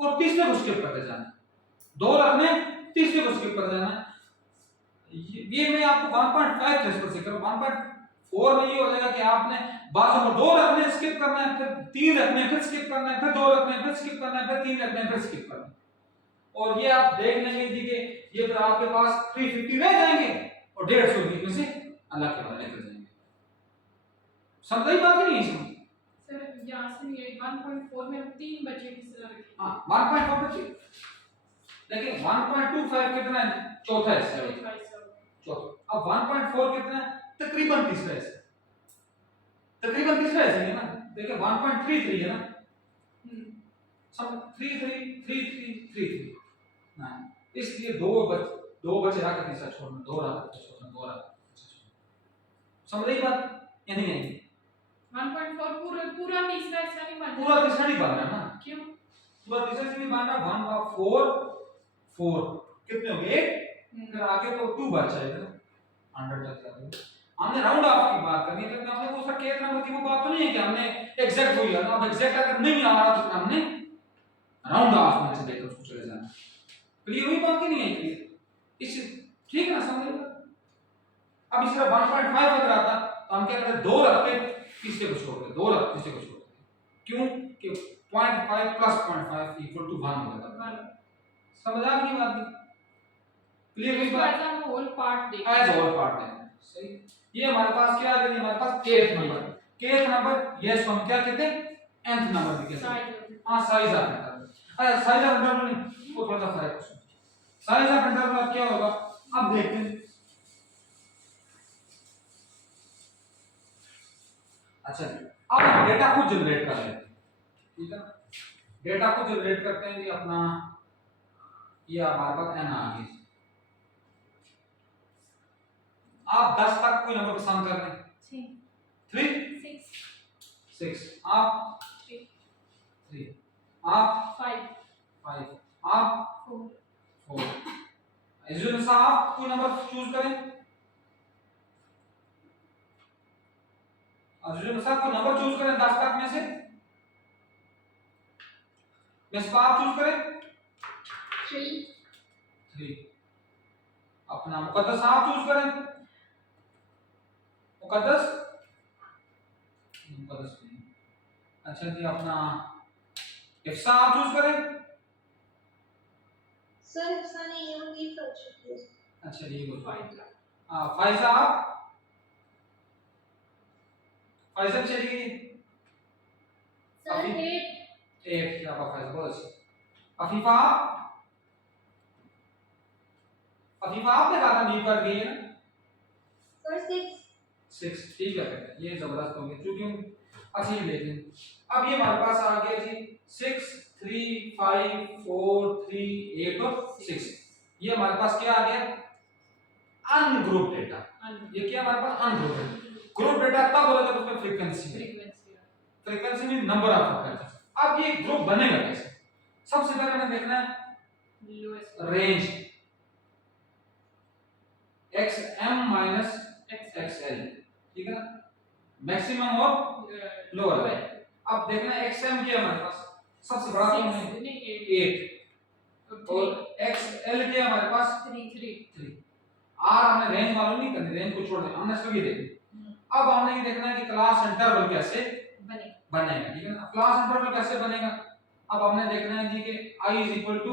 और तीसरे को स्किप करते जाना, दो रखने तीसरे को स्किप कर जाना। ये मैं आपको 1.5 रेस पर से करूं, 1.4 में ये हो जाएगा कि आपने बाजू में दो रखने स्किप करना है, फिर तीन रखने फिर स्किप करना है, फिर दो रखने फिर स्किप करना है, फिर तीन रखने फिर स्किप करना है। और ये आप देख लेंगे जी कि ये फिर आपके पास 350 रह जाएंगे और 150 बीच में से अल्लाह के वाले निकल जाएंगे। समझ आई बात नहीं इसमें सर यहाँ से ये 1.4 में तीन बचे किस तरह रखे, हां 1.4 बचे, लेकिन 1.25 कितना है, चौथा हिस्सा है, चौथा। अब 1.4 कितना है, तकरीबन तीसरा हिस्सा, तकरीबन तीसरा हिस्सा है ना, देखिए 1.33 है ना, सब 33 ना, इसलिए दो बचे रख के तीसरा छोड़ना, दो रख के छोड़ना, दो रख के छोड़ना। समझ रही बात या नहीं आई? 1.4 पूरा तीसरा हिस्सा नहीं बनता, पूरा तीसरा नहीं बनना ना, क्यों? पूरा तीसरा नहीं बनना, 1/4 कितने हो गए 8, फिर आगे तो 2 बच जाएगा 100 तक जाएगा। हमने राउंड ऑफ की बात करनी है, तो हमने उसका केस नंबर की वो बात तो नहीं है कि हमने एग्जैक्ट वही है ना, अब एग्जैक्ट अगर नहीं आ रहा तो फिर हमने राउंड ऑफ में से लेकर उसको चले जाना। क्लियर हुई बात कि नहीं है? क्लियर इस ठीक है ना, समझ लो। अब इस तरह 1.5 अगर आता तो हम क्या करते, दो रखते तीसरे को छोड़ देते, दो रखते तीसरे को छोड़ देते, क्यों कि 0.5 प्लस 0.5 इक्वल टू 1 हो जाता है। समझ आ गई बात? क्लियर हुई बात? एज अ होल पार्ट देख, एज होल पार्ट है, सही। ये हमारे पास क्या आ गया, हमारे पास kth नंबर, kth नंबर ये हम क्या कहते हैं, nth नंबर भी कहते हैं। हां साइज ऑफ इंटरवल, अरे साइज ऑफ इंटरवल नहीं, वो थोड़ा सा फर्क है। साइज ऑफ इंटरवल क्या होगा, अब देखते हैं। अच्छा अब हम डेटा को जनरेट कर लेते हैं, ठीक है। डेटा को जनरेट करते हैं, ये अपना ये हमारे पास n आ गई। आप 10 तक कोई नंबर पसंद कर लें, 3 6, आप 3, आप 5, आप 4। इजुल सा आप कोई नंबर चूज करें, इजुल सा कोई नंबर चूज करें 10 तक में से, मिसबा आप चूज करें 3। अपना मुकद्दस आप चूज करें, मुकद्दस नहीं। अच्छा जी अपना इफ्सा आप चूज करें, सर इफ्सा ने ये वाली कर चुकी है। अच्छा ये बोल फाइजा आप, फाइजा चलिए सर 8 8 क्या आपका फाइजा बहुत अच्छा। अफीफा आपने कहा था नहीं कर गई है ना, सर 6 6 ठीक है, ये जबरदस्त हो गया क्योंकि अच्छा ये देखें, अब ये हमारे पास आ गया जी 6 3 5 4 3 8 और 6। ये हमारे पास क्या आ गया, अनग्रुप डेटा। ये क्या हमारे पास अनग्रुप डेटा। ग्रुप डेटा तब बोला जब उसमें फ्रीक्वेंसी है, frequency mean number of frequency. अब ये ग्रुप बनेगा कैसे, सबसे पहले हमें देखना है रेंज xm माइनस xl, ठीक है ना, मैक्सिमम और लोअर। अब देखना है xm क्या है हमारे पास, सबसे बड़ा कौन है 8 और xl क्या है हमारे पास 3। आर हमने रेंज मालूम नहीं करनी, रेंज को छोड़ दें, हमने सिर्फ ये देखना। अब हमने ये देखना है कि क्लास इंटरवल कैसे बनेगा, ठीक है ना। क्लास इंटरवल कैसे बनेगा, अब हमने देखना है जी कि i is equal to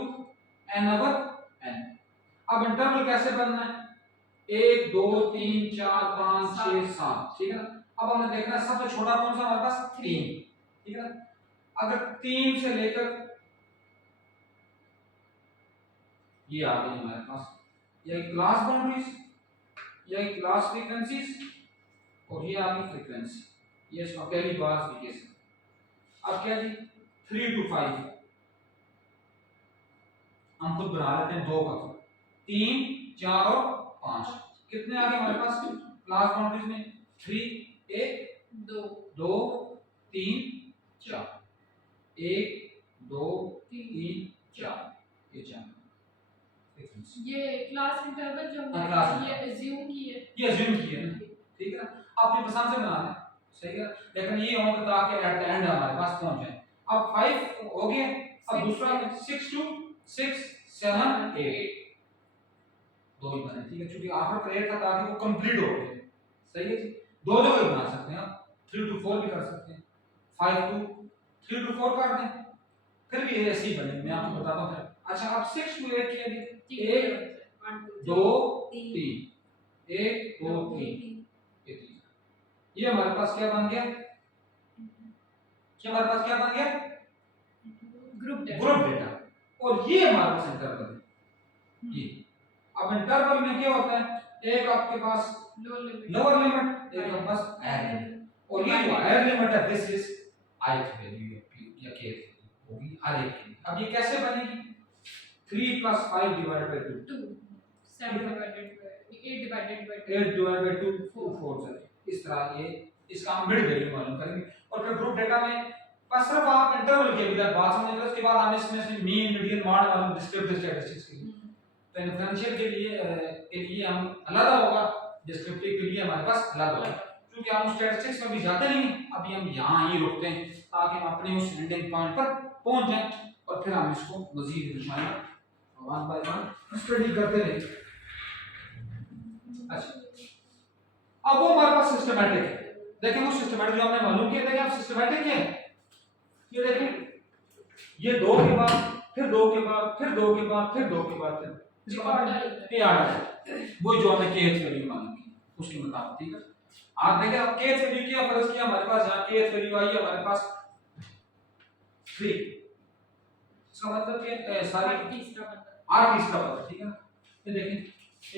n over n। अब इंटरवल कैसे बनना है, 1 2 3 4 5 6 7, ठीक है ना। अब हमने देखना है सबसे छोटा कौन सा हमारे पास 3, ठीक है ना। अगर 3 से लेकर ये आ गई हमारे पास, ये क्लास बाउंड्रीज, ये क्लास फ्रीक्वेंसीज और ये आ गई फ्रीक्वेंसी, ये इसका पहली बार स्पीकेशन। अब क्या जी 3 to 5 हम खुद बना लेते हैं, 2 का 3 4 और 5 कितने आ गए हमारे पास क्लास बाउंड्रीज में 3 1 2 3 4 1 2 3 4 ये 4 ये क्लास इंटरवल जो हाँ, है class ये अज्यूम की है, ये अज्यूम किया ना, ठीक है ना। आप अपनी पसंद से बना लें, सही है, लेकिन ये हो ताकि एट द एंड हमारे पास पहुंच जाए। अब 5 हो गया, अब दूसरा 6 2 6 7 8 दो ही बने, ठीक है, क्योंकि आफ्टर पर 8 था ताकि वो कंप्लीट हो गए, सही है जी। दो जगह बना सकते हैं आप, 3 to 4 भी कर सकते हैं, 5 to 3 to 4 कर दें, फिर भी ये ऐसे ही बने, मैं आपको बताता हूं फिर। अच्छा अब 6 to 8 किया जी, 1 2 3 1 2 3 ये हमारे पास क्या बन गया, क्या हमारे पास क्या बन गया ग्रुप ग्रुप डेटा। और ये हमारे पास इंटरवल है ये। अब इंटरवल में क्या होता है, एक आपके पास लोअर लिमिट, एक आपके पास हायर लिमिट, और ये जो हायर लिमिट है दिस इज ith वैल्यू या k होगी हर एक की। अब ये कैसे बनेगी, 3 plus 5 divided by 2 7 divided by 8 divided by 8 divided by 2 4 से इस तरह ये इसका हम मिड वैल्यू मालूम करेंगे। और फिर ग्रुप डेटा में बस सिर्फ आप इंटरवल के भीतर बात समझ लो, उसके बाद हम इसमें से मीन मीडियन मॉड मालूम डिस्क्रिप्टिव स्टैटिस्टिक्स के लिए, तो डिफरेंशियल के लिए हम अलग होगा, डिस्क्रिप्टिव के लिए हमारे पास अलग होगा। क्योंकि हम स्टैटिस्टिक्स में भी जाते नहीं, अभी हम यहाँ ही रुकते हैं ताकि हम अपने उस एंडिंग पॉइंट पर पहुंच जाएं और फिर हम इसको मजीद इंशाअल्लाह वन बाय वन स्टडी करते रहें। अच्छा अब वो हमारे पास सिस्टमैटिक है, देखें वो सिस्टमैटिक जो हमने मालूम किया, देखें अब सिस्टमैटिक क्या है, ये देखें ये 2 के बाद फिर 2 के बाद फिर 2 के बाद फिर 2 के बाद फिर इसका मतलब ये आर्डर है, वो जो हमने kth वैल्यू मालूम की उसके मुताबिक, ठीक है। आप देखें अब kth वैल्यू क्या फर्ज किया हमारे पास, यहाँ kth वैल्यू आई है हमारे पास 3, इसका मतलब कि सारी तीसरा बंदा आर तीसरा बंदा, ठीक है ना। ये देखें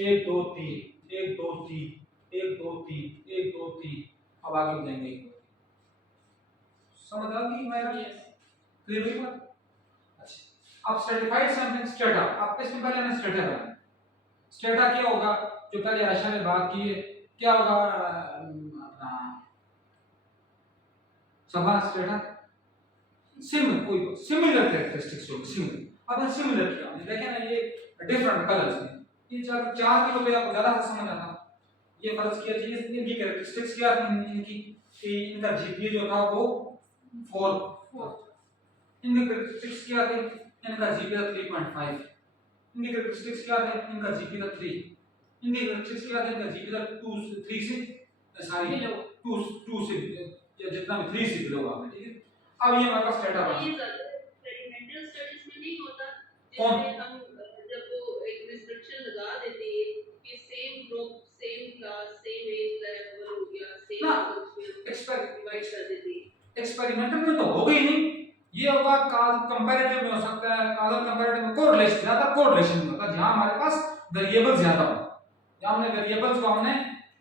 1 2 3 1 2 3 1 2 3 1 2 3, अब आगे बढ़ेंगे 1 2 समझ आ गई मेरा, क्लियर हुई बात। अच्छा अब स्ट्रेटिफाइड सैंपलिंग स्टेटा, अब इसमें पहले हमने स्टेटा बनाया। स्टेटा क्या होगा, जो पहले आयशा ने बात की है, क्या होगा अपना सभा स्टेटा सिमिलर, कोई सिमिलर कैरेक्टरिस्टिक्स होगी सिमिलर। अब सिमिलर किया हमने, देखें ना ये डिफरेंट कलर्स में, ये 4 किलो पे आपको ज्यादा समझ आता है। ये फर्ज किया चाहिए इनकी कैरेक्टरिस्टिक्स क्या थी इनकी, कि इनका जीपीए जो था वो 4, इनकी कैरेक्टरिस्टिक्स क्या थे, इनका जीपीए था 3.5, इनकी कैरेक्टरिस्टिक्स क्या थे, इनका जीपीए था 3, इनकी कैरेक्टरिस्टिक्स क्या थे, इनका जीपीए था 2 3 से सॉरी 2 से या जितना भी 3 से बिलो आ, ठीक है। अब ये हमारे पास डेटा बना, ये एक्सपेरिमेंटल स्टडीज में नहीं होता, कौन? जिसमें हम जब वो एक रिस्ट्रिक्शन लगा देते हैं कि same group same class same age level हो गया, सेम ना, डिवाइड कर देते हैं। एक्सपेरिमेंटल में तो होगा ही नहीं, ये होगा कंपैरेटिव में हो सकता है, काजल कंपैरेटिव में कोरिलेशन, ज्यादा कोरिलेशन में होता है जहां हमारे पास वेरिएबल ज्यादा हो, जहां हमने वेरिएबल्स को हमने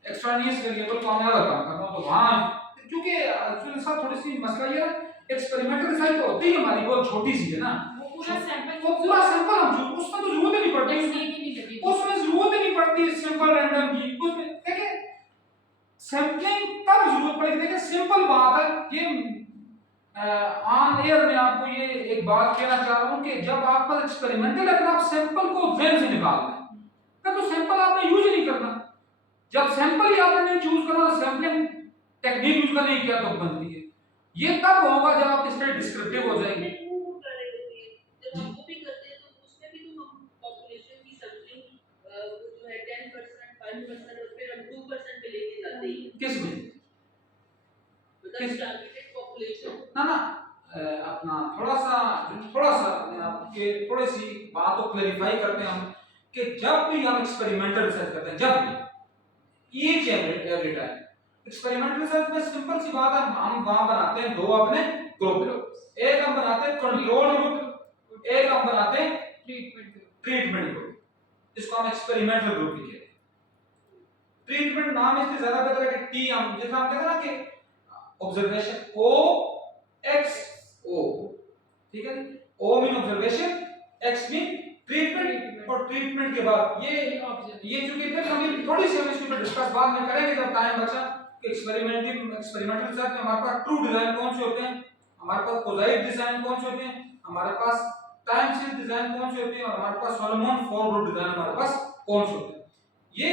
एक्सट्रानियस वेरिएबल को हमने अलग काम करना हो, तो वहां क्योंकि एक्चुअली साहब थोड़ी सी मसला ये है, एक्सपेरिमेंटल रिसर्च तो होती ही हमारी बहुत छोटी सी है ना, वो पूरा सैंपल वो पूरा सैंपल हम उसमें तो जरूरत ही नहीं पड़ती, उसमें जरूरत ही नहीं पड़ती सिंपल रैंडम की। उसमें देखिए सैंपलिंग तब जरूरत पड़ेगी, देखिए सिंपल बात है ये, ऑन एयर में आपको ये एक बात कहना चाह रहा हूं कि जब आप पर एक्सपेरिमेंटल अगर आप सैंपल को जहन से निकाल दें तो सैंपल आपने यूज ही नहीं करना। जब सैंपल ही आपने नहीं चूज करना, सैंपलिंग टेक्निक यूज करने की क्या तो बनती है, ये तब होगा जब आपकी स्टडी डिस्क्रिप्टिव हो जाएगी। जब हम वो भी करते हैं तो उसमें भी तो हम पॉपुलेशन की सैंपलिंग जो है 10%, 5% और फिर हम 2% पे लेके जाते हैं। किसमें? मतलब टारगेटेड पॉपुलेशन ना ना अपना थोड़ा सा आपके थोड़ी सी बात को क्लैरिफाई करते हैं हम कि जब भी हम एक्सपेरिमेंटल रिसर्च करते हैं, जब भी each every time experimental research में सिंपल सी बात है, हम वहां बनाते हैं दो अपने ग्रुप, एक हम बनाते हैं कंट्रोल ग्रुप, एक हम बनाते हैं ट्रीटमेंट ग्रुप, इसको हम एक्सपेरिमेंटल ग्रुप कहते हैं। ट्रीटमेंट नाम इसलिए ज्यादा बेहतर है कि टी हम जैसा हम कहते हैं ना कि ऑब्जर्वेशन O X O, ठीक है, O mean observation, X mean treatment, और ट्रीटमेंट के बाद ये चूंकि फिर हम थोड़ी सी हम इसके ऊपर डिस्कस बाद में करेंगे जब टाइम बचा कि एक्सपेरिमेंटल रिसर्च में हमारे पास ट्रू डिजाइन कौन से होते हैं, हमारे पास कोजाइट डिजाइन कौन से होते हैं, हमारे पास टाइम सीरीज डिजाइन कौन से होते हैं, और हमारे पास सोलोमन फोर ग्रुप डिजाइन हमारे पास कौन से होते हैं। ये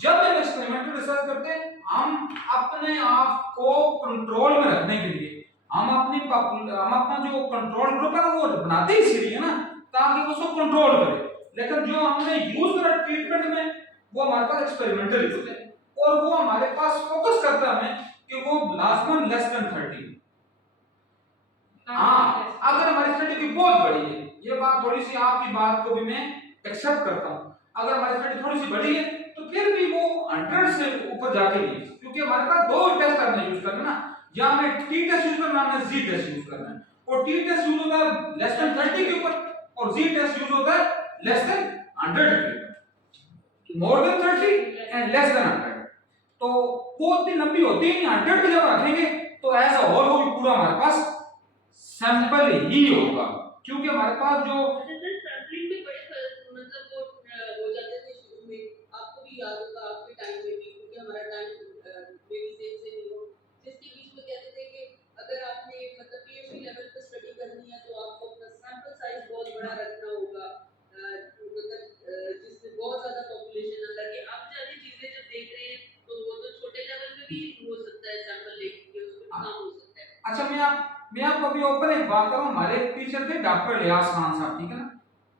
जब हम एक्सपेरिमेंटल रिसर्च करते हैं हम अपने आप को कंट्रोल में रखने के लिए हम अपना जो कंट्रोल ग्रुप है वो बनाते ही इसलिए है ना ताकि वो उसको कंट्रोल करे, लेकिन जो हमने यूज करा ट्रीटमेंट में वो हमारे पास एक्सपेरिमेंटल यूज है, और वो हमारे पास फोकस करता है कि वो लाजमन लेस देन 30। हाँ, अगर हमारी स्टडी की बहुत बड़ी है, ये बात थोड़ी सी आपकी बात को भी मैं एक्सेप्ट करता हूँ, अगर हमारी स्टडी थोड़ी सी बड़ी है तो फिर भी वो 100 से ऊपर जाके नहीं, क्योंकि हमारे पास दो टेस्ट हमने यूज करना ना, या हमें टी टेस्ट यूज करना है, जी टेस्ट यूज करना है, और टी टेस्ट यूज होता है लेस देन 30 के ऊपर और जी टेस्ट यूज होता है लेस देन 100 के ऊपर, more than 30 and less than 100। तो वो इतनी लंबी होती है 100 पे जब रखेंगे तो एज अ होल वो पूरा हमारे पास सैंपल ही होगा, क्योंकि हमारे पास जो सैंपलिंग में बड़े मतलब वो हो जाते थे शुरू में, आपको भी याद होगा आपके टाइम में भी, क्योंकि हमारा टाइम मेरी सेम से नहीं हो, जिसके बीच में कहते थे कि अगर आपने मतलब पीएचडी लेवल पे स्टडी करनी है तो आपको अपना सैंपल साइज बहुत बड़ा रखना होगा, मतलब जिसमें बहुत ज्यादा पॉपुलेशन ना लगे। आप सारी चीजें जब देख रहे हैं तो वो तो छोटे लेवल पे भी हो सकता है, सैंपल लेके उसमें भी काम हो सकता है। अच्छा मैं आपको अभी ओपन एक बात करूं, हमारे टीचर थे डॉक्टर लियास खान साहब, ठीक है ना,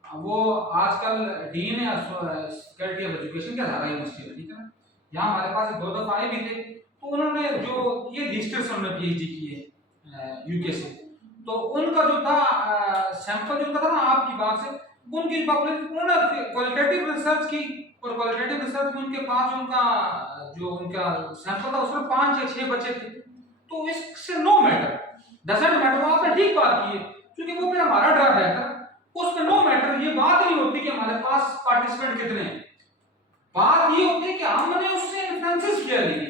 वो आजकल डीन है फैकल्टी ऑफ एजुकेशन के हज़ारा यूनिवर्सिटी में, ठीक है ना, यहाँ हमारे पास दो दफा आए भी थे, तो उन्होंने जो ये लिस्टर्स उन्होंने पीएचडी की है यूके से, तो उनका जो था सैंपल जो था ना आपकी बात से उनकी पॉपुलेशन, उन्होंने क्वालिटेटिव रिसर्च की, और क्वालिटेटिव रिसर्च में उनके पास उनका जो उनका सैंपल था उसमें 5 या 6 बच्चे थे, तो इससे नो मैटर डजंट मैटर, आपने ठीक बात की है, क्योंकि वो फिर हमारा ड्रा रहता है, उसमें नो मैटर, ये बात नहीं होती कि हमारे पास पार्टिसिपेंट कितने हैं, बात ये होती है कि हमने उससे इन्फ्लुएंसेस किया लिए,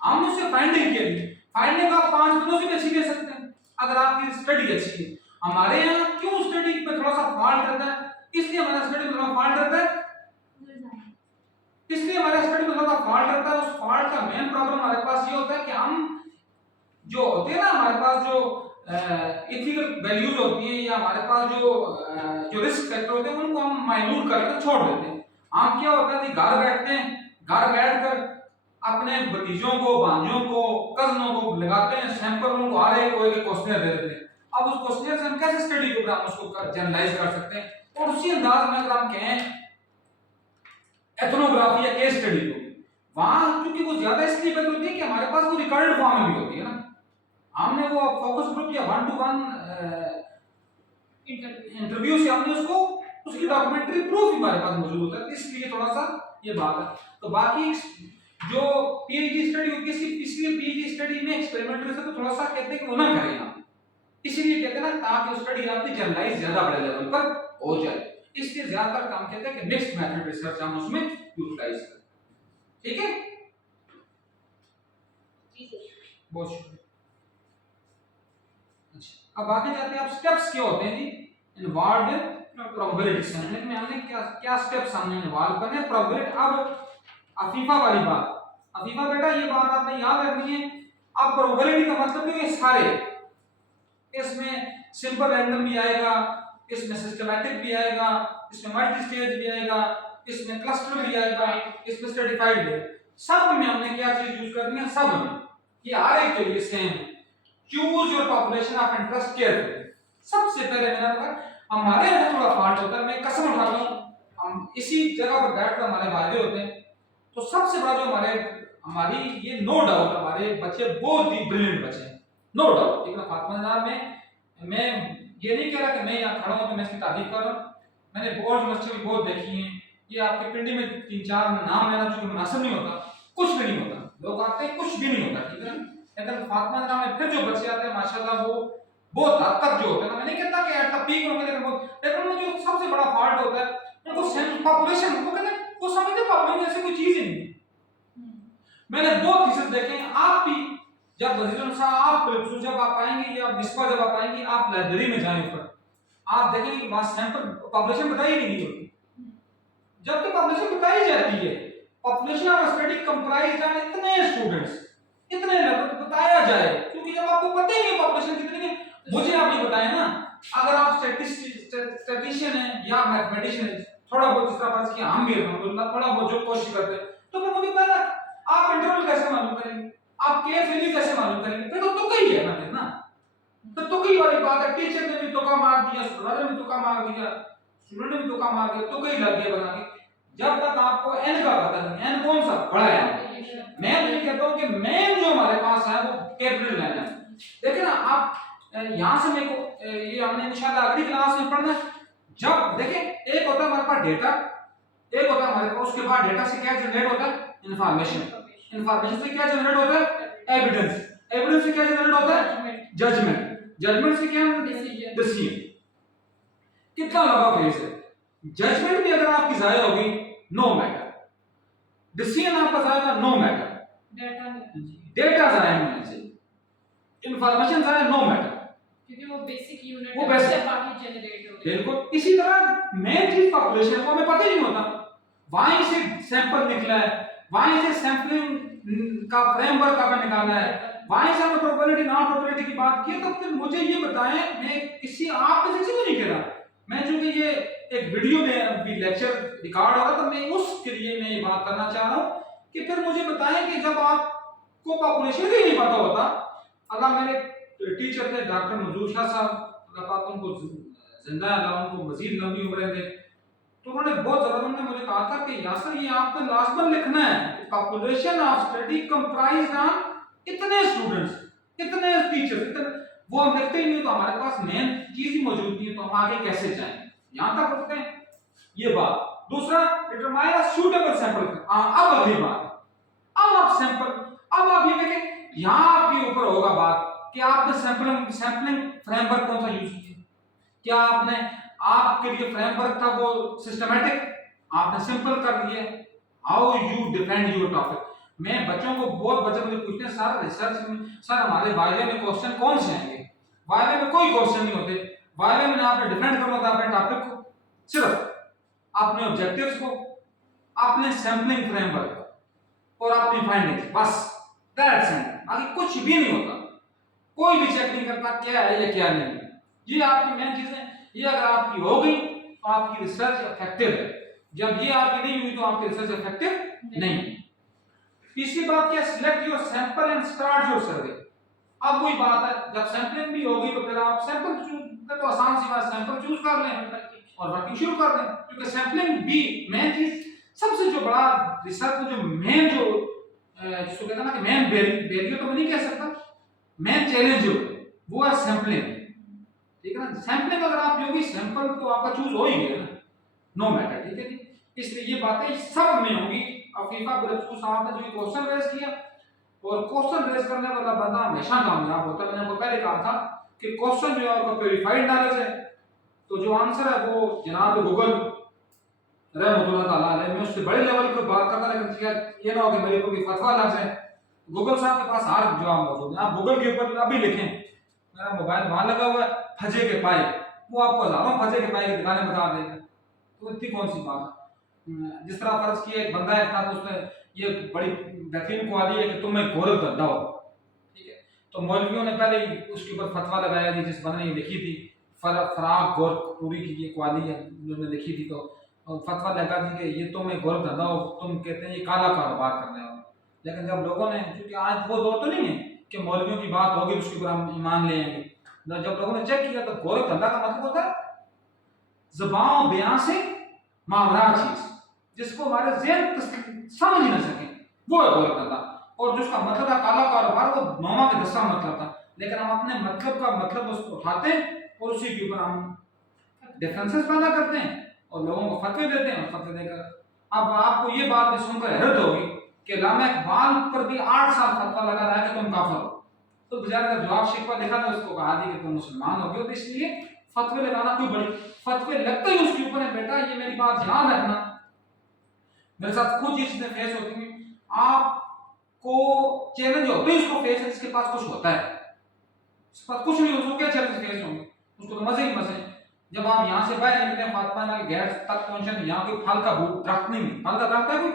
हमने उससे फाइंडिंग किया लिए, फाइंडिंग आप 5 बंदों से भी अच्छी ले सकते हैं अगर आपकी स्टडी अच्छी है। हमारे यहाँ क्यों स्टडी में थोड़ा सा फॉल्ट रहता है, इसलिए हमारा स्टडी में थोड़ा फॉल्ट रहता है, इसलिए हमारा स्टडी में थोड़ा फॉल्ट रहता है। उस फॉल्ट का मेन प्रॉब्लम हमारे पास ये होता है कि हम जो होते हैं ना, हमारे पास जो एथिकल वैल्यूज होती है या हमारे पास जो रिस्क फैक्टर होते हैं उनको हम माइन्यूट करके छोड़ देते हैं। हम क्या होता है कि घर बैठते हैं, घर बैठकर अपने भतीजों को, भांजियों को, कजनों को लगाते हैं सैंपल, उनको हर एक कोई क्वेश्चन दे देते हैं। अब उस क्वेश्चन से हम कैसे स्टडी को हम उसको जनरलाइज कर सकते हैं, और उसी अंदाज में अगर हम कहें एथनोग्राफी या केस स्टडी को, वहां क्योंकि वो ज्यादा इसलिए बेहतर होती है कि हमारे पास वो रिकॉर्डेड फॉर्म में भी होती है ना, हमने वो फोकस ग्रुप या 1-to-1 इंटरव्यू से हमने उसको उसकी डॉक्यूमेंट्री प्रूफ हमारे पास मौजूद होता है, इसलिए थोड़ा सा ये बात है। तो बाकी जो पीएचडी स्टडी होती है इसलिए पीएचडी स्टडी में एक्सपेरिमेंटल रिसर्च तो थोड़ा सा कहते हैं कि वो ना करें आप, इसलिए कहते हैं ना ताकि स्टडी आपकी जनरलाइज ज्यादा बड़े लेवल पर हो जाए, इसलिए ज्यादातर काम कहते हैं कि मिक्स्ड मेथड रिसर्च हम उसमें यूटिलाइज करें, ठीक है। जी सर। बहुत शुक्रिया। अच्छा, अब आगे जाते हैं, आप स्टेप्स क्या होते हैं जी इन्वॉल्वड इन प्रोबेबिलिटी सैंपलिंग में हमने क्या क्या स्टेप्स हमने इन्वॉल्व करने हैं प्रोबेबिलिटी। अब अफीफा वाली बात, अफीफा बेटा ये बात आपने याद रखनी है। अब प्रोबेबिलिटी का मतलब है ये सारे, इसमें सिंपल रैंडम भी आएगा, इसमें सिस्टमैटिक भी आएगा, इसमें मल्टी स्टेज भी आएगा, इसमें क्लस्टर भी आएगा, इसमें स्ट्रेटिफाइड भी। सब में हमने क्या चीज यूज करनी है, सब में ये हर एक के लिए सेम है। Choose your population of interest carefully. सबसे पहले मैंने कहा हमारे अंदर थोड़ा फॉल्ट होता है, मैं कसम उठाता हूं, हम इसी जगह पर बैठकर हमारे वादे होते हैं, तो सबसे बड़ा जो हमारी ये नो डाउट हमारे बच्चे बहुत ही ब्रिलियंट बच्चे हैं, नो डाउट, ठीक है। फातिमा नजार में मैं ये नहीं कह रहा कि मैं यहाँ खड़ा हूँ तो मैं इसकी तारीफ कर रहा हूँ, मैंने बहुत यूनिवर्सिटी भी बहुत देखी है, ये आपके पिंडी में 3-4 नाम लेना चूंकि मुनासिब नहीं होता, कुछ भी नहीं होता, लोग आते हैं कुछ भी नहीं होता, ठीक है। लेकिन फातिमा नजार में फिर जो बच्चे आते हैं माशाल्लाह वो बहुत हद तक जो होता है ना, मैं नहीं कहता कि एट द पीक होंगे, लेकिन उनमें जो सबसे बड़ा फॉल्ट होता है उनको सेंस पॉपुलेशन, वो कहते हैं वो समझते पॉपुलेशन जैसे कोई चीज ही नहीं है। मैंने दो थीसिस देखे हैं, आप भी जब वजीर साहब आप जब आप आएंगे या बिस्वा जब आप आएंगे, आप लाइब्रेरी में जाएं ऊपर, आप देखेंगे कि वहां सैंपल पॉपुलेशन बताई नहीं गई होती, जबकि पॉपुलेशन बताई जाती है। Population of study comprised of इतने स्टूडेंट्स, इतने लगभग बताया जाए, क्योंकि जब आपको पता ही नहीं पॉपुलेशन कितनी है, मुझे आप ये बताएं ना, अगर आप स्टैटिस्टिशियन है या मैथमेटिशियन है, थोड़ा बहुत जिस तरह फर्ज किया हम भी अल्हम्दुलिल्लाह थोड़ा बहुत जो कोशिश करते हैं, तो फिर मुझे पता आप इंटरवल कैसे मालूम करेंगे, आप केयर वैल्यू कैसे मालूम करेंगे, फिर तो तुक्का ही है मतलब ना, तो तुक्की वाली बात है। टीचर ने भी तुक्का मार दिया, स्टूडेंट ने भी तुक्का मार दिया, स्टूडेंट ने भी तुक्का मार दिया, तुक्का ही लग गया बना के। जब तक आपको एन का पता नहीं, एन कौन सा बड़ा है, मैं ये कहता हूं कि मेन जो हमारे पास है वो कैपिटल एन है। देखिए ना आप यहां से मेरे को ये हमने इंशाल्लाह अगली क्लास में पढ़ना है। जब देखिए एक होता है हमारे पास डेटा, एक होता है हमारे पास, उसके बाद डेटा से क्या जनरेट होता है, इंफॉर्मेशन, इंफॉर्मेशन से क्या जनरेट होता है, एविडेंस, एविडेंस से क्या जनरेट होता है, जजमेंट, जजमेंट से क्या डिसीजन। कितना लंबा फेज है, जजमेंट भी अगर आपकी जाया होगी नो मैटर, डिसीजन आपका जाएगा नो मैटर, डेटा जाया होना चाहिए, इंफॉर्मेशन जाया नो मैटर, क्योंकि वो बेसिक यूनिट वो बेसिक से बाकी जनरेट होते हैं। बिल्कुल इसी तरह मेन चीज पॉपुलेशन को हमें पता ही नहीं होता, वहीं से सैंपल निकला है, वहीं से सैंपलिंग का फ्रेमवर्क आपने निकाला है, वहीं से हमने प्रोबेबिलिटी नॉन प्रोबेबिलिटी की बात की। तो फिर मुझे ये बताएं, मैं किसी आपके से नहीं कह रहा, मैं चूंकि ये एक वीडियो में भी लेक्चर रिकॉर्ड हो रहा था, मैं उसके लिए मैं ये बात करना चाह रहा हूँ कि फिर मुझे बताएं कि जब आपको पॉपुलेशन भी नहीं पता होता, अगर मेरे टीचर थे डॉक्टर मंजूर शाह साहब, अल्लाह पाक उनको जिंदा अल्लाह उनको मजीद लंबी उम्र दे, तो उन्होंने बहुत ज्यादा उन्होंने मुझे कहा था कि यासर ये आपको लाजमन लिखना है कि population of study comprised of इतने स्टूडेंट्स, इतने टीचर्स, इतने, वो हम लिखते ही नहीं तो हमारे पास मेन चीज ही मौजूद नहीं है, तो हम आगे कैसे जाएं, यहां तक रखते हैं ये बात। दूसरा डिटरमाइन अ सूटेबल सैंपल, अब अगली बात, अब आप सैंपल, अब आप ये देखें यहां आपके ऊपर होगा बात कि आपने सैंपलिंग फ्रेमवर्क कौन सा यूज किया, क्या आपने आपके लिए फ्रेमवर्क था वो सिस्टमैटिक, आपने सिंपल कर दिया, how you defend your topic. मैं बच्चों को बहुत बच्चे मुझे पूछते हैं सर रिसर्च में, सर हमारे वाइवे में क्वेश्चन कौन से आएंगे, वाइवे में कोई क्वेश्चन नहीं होते, वाइवे में आपने डिफेंड करना था अपने टॉपिक को, सिर्फ अपने ऑब्जेक्टिव्स को, अपने सैंपलिंग फ्रेमवर्क और अपनी फाइंडिंग्स, बस दैट्स इट, आगे कुछ भी नहीं होता, कोई भी चेक नहीं करता क्या है या क्या नहीं। ये आपकी मेन चीजें, ये अगर आपकी हो गई तो आपकी रिसर्च इफेक्टिव है, जब ये आपकी नहीं हुई तो आपकी रिसर्च इफेक्टिव नहीं। तीसरी बात क्या, select your sample and start your survey. अब वही बात है, जब सैंपलिंग भी होगी तो फिर आप सैंपल चूज, तो आसान सी बात, सैंपल चूज कर लें और वर्किंग शुरू कर दें, क्योंकि सैंपलिंग भी मेन चीज, सबसे जो बड़ा रिसर्च जो मेन जो जिसको कहते हैं ना कि मेन बैरियर तो मैं नहीं कह सकता, मेन चैलेंज जो वो है सैंपलिंग, ठीक है ना। सैंपलिंग अगर आप होगी, सैंपल तो आपका चूज हो ही गया ना, नो मैटर, ठीक है जी। इसलिए ये बातें सब में होंगी। अफीफा बिरफू साहब ने जो क्वेश्चन रेज किया, और क्वेश्चन रेज करने वाला बंदा हमेशा कामयाब होता है। मैंने आपको पहले कहा था कि क्वेश्चन जो है आपका प्योरीफाइड नॉलेज है, तो जो आंसर है वो जनाब गूगल रहमतुल्लाह ताला अलैह, मैं उससे बड़े लेवल पर बात करता, लेकिन ये ना हो कि मेरे को भी फतवा लग जाए, गूगल साहब के पास हर जवाब मौजूद है। आप गूगल के ऊपर अभी लिखें, मेरा मोबाइल वहां लगा हुआ है, फजे के पाए, वो आपको हजारों फजे के पाए की दुकानें बता देगा। तो इतनी कौन सी बात है। जिस तरह फर्ज किया एक बंदा है था, तो उसने ये बड़ी बेहतरीन क्वालिटी है कि तुम्हें गौरव धंधा हो, ठीक है। तो मौलवियों ने पहले ही उसके ऊपर फतवा लगाया जी, जिस बंदे ने लिखी थी फराग गौर पूरी की ये क्वाली है उन्होंने लिखी थी, तो फतवा लगा दी कि ये तुम्हें गौरव धंधा हो, तुम कहते हैं ये काला कारोबार कर रहे हो। लेकिन जब लोगों ने, क्योंकि आज वो दौर तो नहीं है कि मौलवियों की बात होगी उसके ऊपर हम ईमान ले आएंगे, जब लोगों ने चेक किया तो गौरव धंधा का मतलब होता है ज़बान बयां से मावरा चीज, जिसको हमारे ज़हन समझ ही ना सके, वो है गौरव धंधा। और जिसका मतलब है काला कारोबार, वो 9 के 10 मतलब था। लेकिन हम अपने मतलब का मतलब उसको उठाते हैं और उसी के ऊपर हम डिफरेंसेस पैदा करते हैं और लोगों को फतवे देते हैं। और फतवे देकर अब आपको ये बात भी सुनकर हैरत होगी कि लामा इकबाल पर भी 8 साल फतवा लगा रहा है कि तुम काफिर हो। तो बेचारे का जवाब शिकवा लिखा था, उसको कहा थी कि तुम मुसलमान हो गए, तो इसलिए फतवे लगाना कोई बड़ी, फतवे लगते ही उसके ऊपर है बेटा, ये मेरी बात ध्यान रखना। मेरे साथ खुद ये चीजें फेस होती हैं, आपको चैलेंज होते ही उसको फेस है जिसके पास कुछ होता है, उसके पास कुछ नहीं, उसको क्या चैलेंज फेस होंगे, उसको तो मजे ही मजे। जब आप यहाँ से बाहर निकले फातिमा के गैर तक पहुंचे, यहाँ कोई फल का दरख्त नहीं, फल का दरख्त है कोई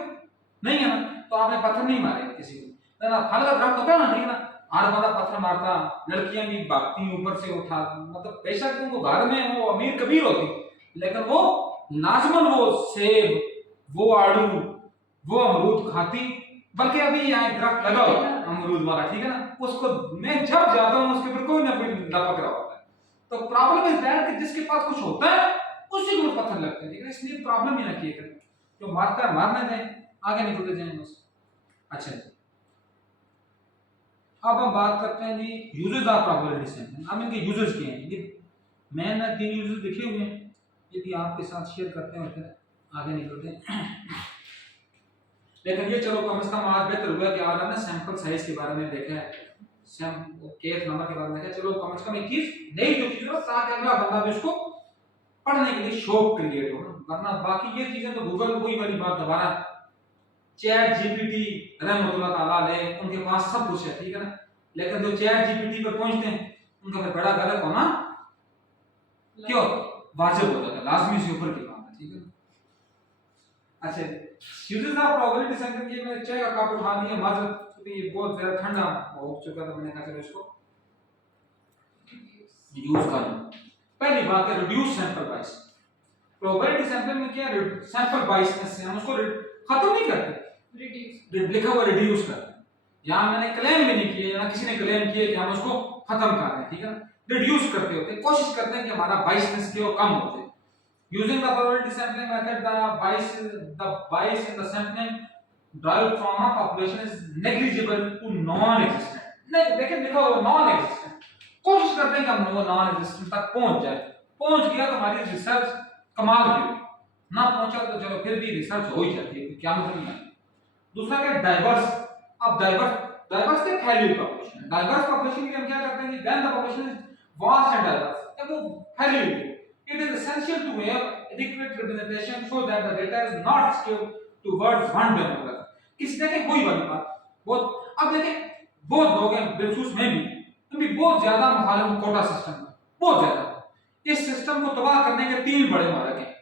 नहीं है ना, तो आपने पत्थर नहीं मारे किसी को, ना फल का दरख्त होता है ना, ठीक है ना, हर बंदा पत्थर मारता, लड़कियां भी भागती ऊपर से उठा, मतलब बेशक उनको घर में वो अमीर कबीर होती, लेकिन वो लाजमन वो सेब, वो आड़ू, वो अमरूद खाती। बल्कि अभी यहाँ एक दरख्त लगा हुआ अमरूद वाला, ठीक है ना, उसको मैं जब जाता हूँ उसके ऊपर कोई ना कोई लपक रहा होता है। तो प्रॉब्लम इज दैट कि जिसके पास कुछ होता है उसी को पत्थर लगते हैं, लेकिन इसलिए प्रॉब्लम ही ना किए करें, जो मारता है मारने दें, आगे निकलते जाएं बस। अच्छा जी, अब हम बात करते हैं जी यूजेस ऑफ प्रोबेबिलिटी सैंपलिंग। अब इनके यूजेस क्या हैं, ये मैंने 3 यूजेस लिखे हुए हैं, यदि आपके साथ शेयर करते हैं और फिर आगे निकलते हैं। लेकिन ये चलो कम से कम आज बेहतर हुआ कि आज हमने सैंपल साइज के बारे में देखा है, केस नंबर के बारे में देखा, चलो कम से कम एक चीज नई जो चीज हो, ताकि अगला बंदा भी उसको पढ़ने के लिए शौक क्रिएट हो, वरना बाकी ये चीजें तो गूगल वही वाली बात दोबारा, चैट जीपीटी रहमतुल्लाह ताला अलैह, उनके पास सब कुछ है, ठीक है ना, लेकिन जो चैट जीपीटी पर पहुंचते हैं उनका फिर बड़ा गलत होना क्यों वाजिब हो जाता है, लाजमी से ऊपर की बात है, ठीक है। अच्छा, यूजेस ऑफ प्रोबेबिलिटी सैंपलिंग के मैं चाय का कप उठा लिया, माजरत ये बहुत ज्यादा ठंडा हो चुका था, मैंने कहा चलो इसको यूज कर लूं। पहली बात है रिड्यूस सैंपल बायस। प्रोबेबिलिटी सैंपलिंग में क्या है, सैंपल बायसनेस से हम उसको खत्म नहीं करते, रिड्यूस लिखा हुआ रिड्यूस करते हैं। यहाँ मैंने क्लेम भी नहीं किया, ना किसी ने क्लेम किया कि हम उसको खत्म कर रहे हैं, ठीक है ना, रिड्यूस करते होते हैं, कोशिश करते हैं कि हमारा बायसनेस जो कम हो जाए। Using the probability sampling method, the bias in the sampling derived from a population is negligible to non-existent. नहीं देखिए लिखा हुआ non-existent, कोशिश करते हैं कि हम वो non-existent तक पहुंच जाए, पहुंच गया तो हमारी रिसर्च कमाल की होगी, ना पहुंचा तो चलो फिर भी रिसर्च हो ही जाती है, क्या मतलब नहीं। दूसरा क्या डाइवर्स। अब डाइवर्स के फैली हुई पॉपुलेशन है, डाइवर्स पॉपुलेशन के हम क्या करते हैं कि when the population is vast and diverse, जब वो फैली हुई, it is essential to have adequate representation so that the data is not skewed towards one demographic. किसी देखें कोई वाली बात बहुत, अब देखें बहुत लोग हैं बिलखुसूस में भी बहुत ज्यादा मुखालिफ हैं कोटा सिस्टम का, बहुत ज्यादा। इस सिस्टम को तबाह करने के 3 बड़े मार्ग हैं,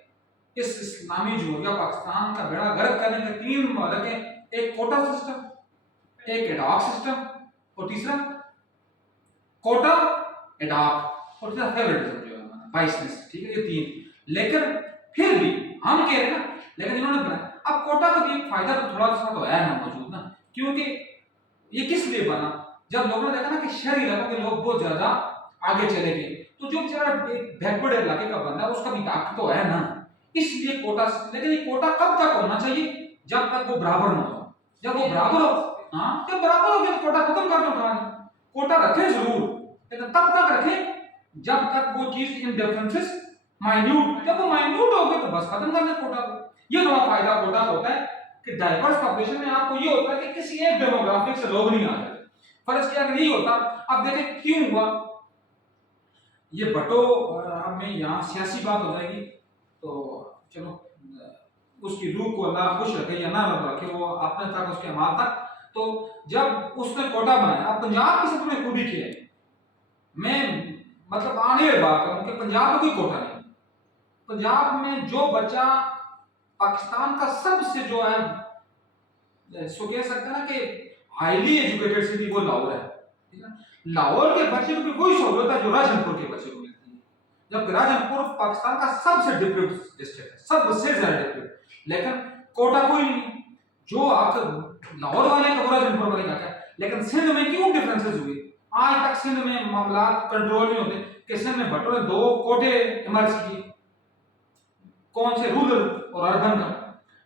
इस इस्लामी जमहूरिया पाकिस्तान का बेड़ा गर्क करने के 3 मार्ग हैं, एक कोटा सिस्टम, एक एडॉक सिस्टम और तीसरा कोटा एडॉक और तीसरा फेवरेटिज्म जो है बायसनेस, ठीक है, ये 3। लेकिन फिर भी हम कह रहे हैं ना, लेकिन इन्होंने बनाया, अब कोटा का भी फायदा तो थोड़ा सा तो है ना मौजूद ना, क्योंकि ये किस लिए बना, जब लोगों ने देखा ना कि शहरी इलाकों के लोग बहुत ज्यादा आगे चले गए, तो जो बेचारा बैकवर्ड इलाके का बंदा उसका भी हक तो है ना, इसलिए कोटा। लेकिन ये कोटा कब तक होना चाहिए, जब तक वो बराबर ना हो, जब वो बराबर हो, हाँ जब बराबर हो गया तो कोटा खत्म कर दो, कोटा रखें जरूर, लेकिन तब तक रखें जब तक वो चीज इन डिफरेंसेस माइन्यूट, जब वो माइन्यूट हो गए तो बस खत्म करना कोटा को। ये बड़ा फायदा कोटा होता है कि डाइवर्स पॉपुलेशन में आपको ये होता है कि किसी एक डेमोग्राफिक से लोग नहीं आते। फर्ज किया अगर यही होता, अब देखें क्यों हुआ ये बटो, अब मैं यहाँ सियासी बात हो जाएगी तो चलो उसकी रूह को अल्लाह खुश रखे या ना रखे, वो अपने तक उसके अमाल तक तो जब उसने कोटा बनाया, अब पंजाब की सबने खूबी की है, मैं मतलब आने बात करूं कि पंजाब में कोई कोटा नहीं। पंजाब में जो बच्चा पाकिस्तान का सबसे जो है सो कह सकते हैं ना कि हाईली एजुकेटेड सिटी वो लाहौर है, ठीक है। लाहौर के बच्चे को भी वही सहूलत है जो राजनपुर के बच्चे को मिलती है, जबकि राजनपुर पाकिस्तान का सबसे डिप्यूट डिस्ट्रिक्ट है, सबसे ज्यादा डिप्यूट, लेकिन कोटा कोई नहीं है। जो आप लाहौर वाले का वो राजनपुर वाले का क्या, लेकिन सिंध में क्यों डिफरेंसेस हुए? आज तक सिंध में मामला कंट्रोल नहीं होते कि सिंध में भट्टो ने 2 कोटे इमर्ज किए, कौन से, रूरल और अर्बन का।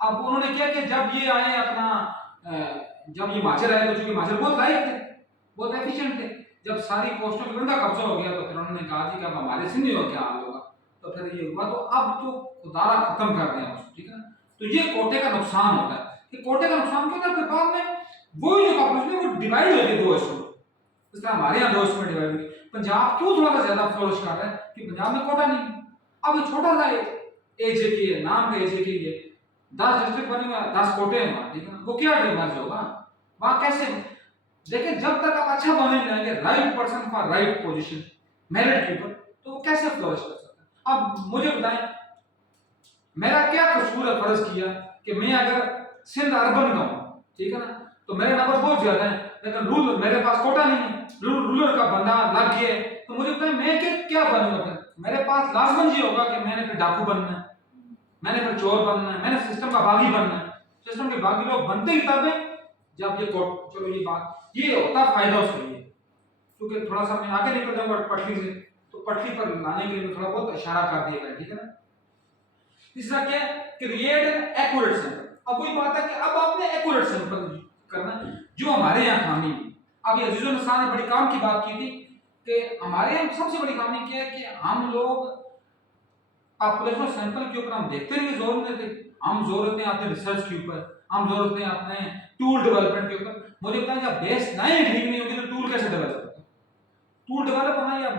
अब उन्होंने क्या कि जब ये आए अपना जब ये हिमाचल आए तो चूंकि हिमाचल बहुत लायक थे, बहुत एफिशिएंट थे, जब सारी पोस्टों पे उनका कब्जा हो गया तो फिर उन्होंने कहा जी कि अब हमारे सिंधी का क्या हाल होगा, तो फिर ये हुआ, तो अब तो खुदारा खत्म कर दिया उसको, ठीक है ना। तो ये कोटे का नुकसान होता है कि कोटे का नुकसान क्यों होता है, बाद में वो जो पॉपुलेशन है वो डिवाइड हो गई 2 हिस्सों में, इस तरह हमारे यहाँ 2 हिस्सों में डिवाइड हुई। पंजाब क्यों थोड़ा सा ज्यादा फ्लोरिश कर रहा है कि पंजाब में कोटा नहीं, अब ये छोटा सा एजे है, नाम का एजे है, 10 डिस्ट्रिक्ट बने हुए, 10 कोटे हैं वहाँ, ठीक है ना। वो क्या डिमांड होगा वहाँ, कैसे देखिए, जब तक आप अच्छा बने जाएंगे, right person for right position, merit के ऊपर, तो वो कैसे फ्लोरिश कर सकता है। अब मुझे बताएं, मेरा क्या कसूर है फर्ज किया कि मैं अगर सिंध अर्बन का हूँ, ठीक है ना, तो मेरे नंबर बहुत ज्यादा है, लेकिन रूरल मेरे पास कोटा नहीं है, रूरल का बंदा लग गया, तो मुझे बताएं मैं क्या बनूंगा फिर? मेरे पास लाजमन ये होगा कि मैंने फिर डाकू बनना है, मैंने फिर चोर बनना है, मैंने सिस्टम का बागी बनना है। सिस्टम के बागी लोग बनते ही तब है जब ये चलो ये बात ये होता फायदा उसके लिए, क्योंकि थोड़ा सा मैं आगे निकल जाऊंगा पटरी से, तो पटरी पर लाने के लिए थोड़ा बहुत इशारा कर दिया, ठीक है ना। तीसरा क्या है, क्रिएट एन एक्यूरेट सैंपल। अब वही बात है कि अब आपने एक्यूरेट सैंपल करना है जो हमारे यहाँ खामी है। अब ये अजीजुल नस्रान ने बड़ी काम की बात की थी कि हमारे यहाँ सबसे बड़ी खामी क्या है कि हम लोग पॉपुलेशन सैंपल के ऊपर हम देखते नहीं, जोर नहीं देते, हम जोर देते हैं अपने रिसर्च के ऊपर, हम जोर देते हैं अपने टूल डेवलपमेंट के ऊपर। मुझे पता है जब बेस नहीं ठीक नहीं होगी तो टूल कैसे डेवलप होगा? टूल डेवलप होना या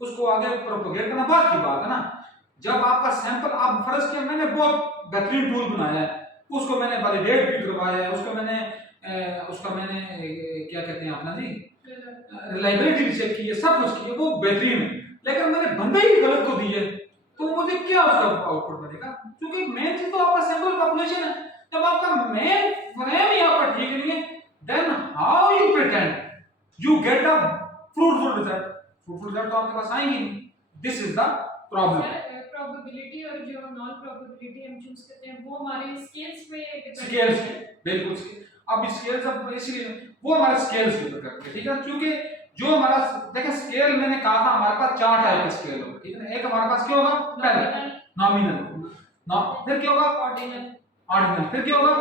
उसको आगे प्रोपोगेट करना बात की बात है ना। जब आपका सैंपल, आप फर्ज किया मैंने बहुत बेहतरीन टूल बनाया है, उसको मैंने वैलिडेट भी करवाया है, उसका मैंने क्या कहते हैं अपना जी रिलायबिलिटी भी चेक की है, सब कुछ की है, वो बेहतरीन है, लेकिन मैंने बंदे ही गलत को दिए तो मुझे क्या उसका आउटपुट बनेगा? क्योंकि मेन चीज तो आपका सैंपल पॉपुलेशन है। जब आपका मेन फ्रेम ही आपका ठीक नहीं है, then how you pretend you get a fruitful result? Fruitful result तो आपके पास आएंगे नहीं। This is the problem. Probability और जो नॉन प्रोबेबिलिटी हम चूज करते हैं वो हमारे स्केल्स पे स्केल्स बिल्कुल। अब स्केल्स अब इसलिए वो हमारे स्केल्स के ऊपर करते हैं, ठीक है, क्योंकि जो हमारा देखिए स्केल मैंने कहा था हमारे पास 4 टाइप के स्केल होगा, ठीक है। एक हमारे पास क्या होगा, पहले नॉमिनल, फिर क्या होगा ऑर्डिनल, फिर क्या होगा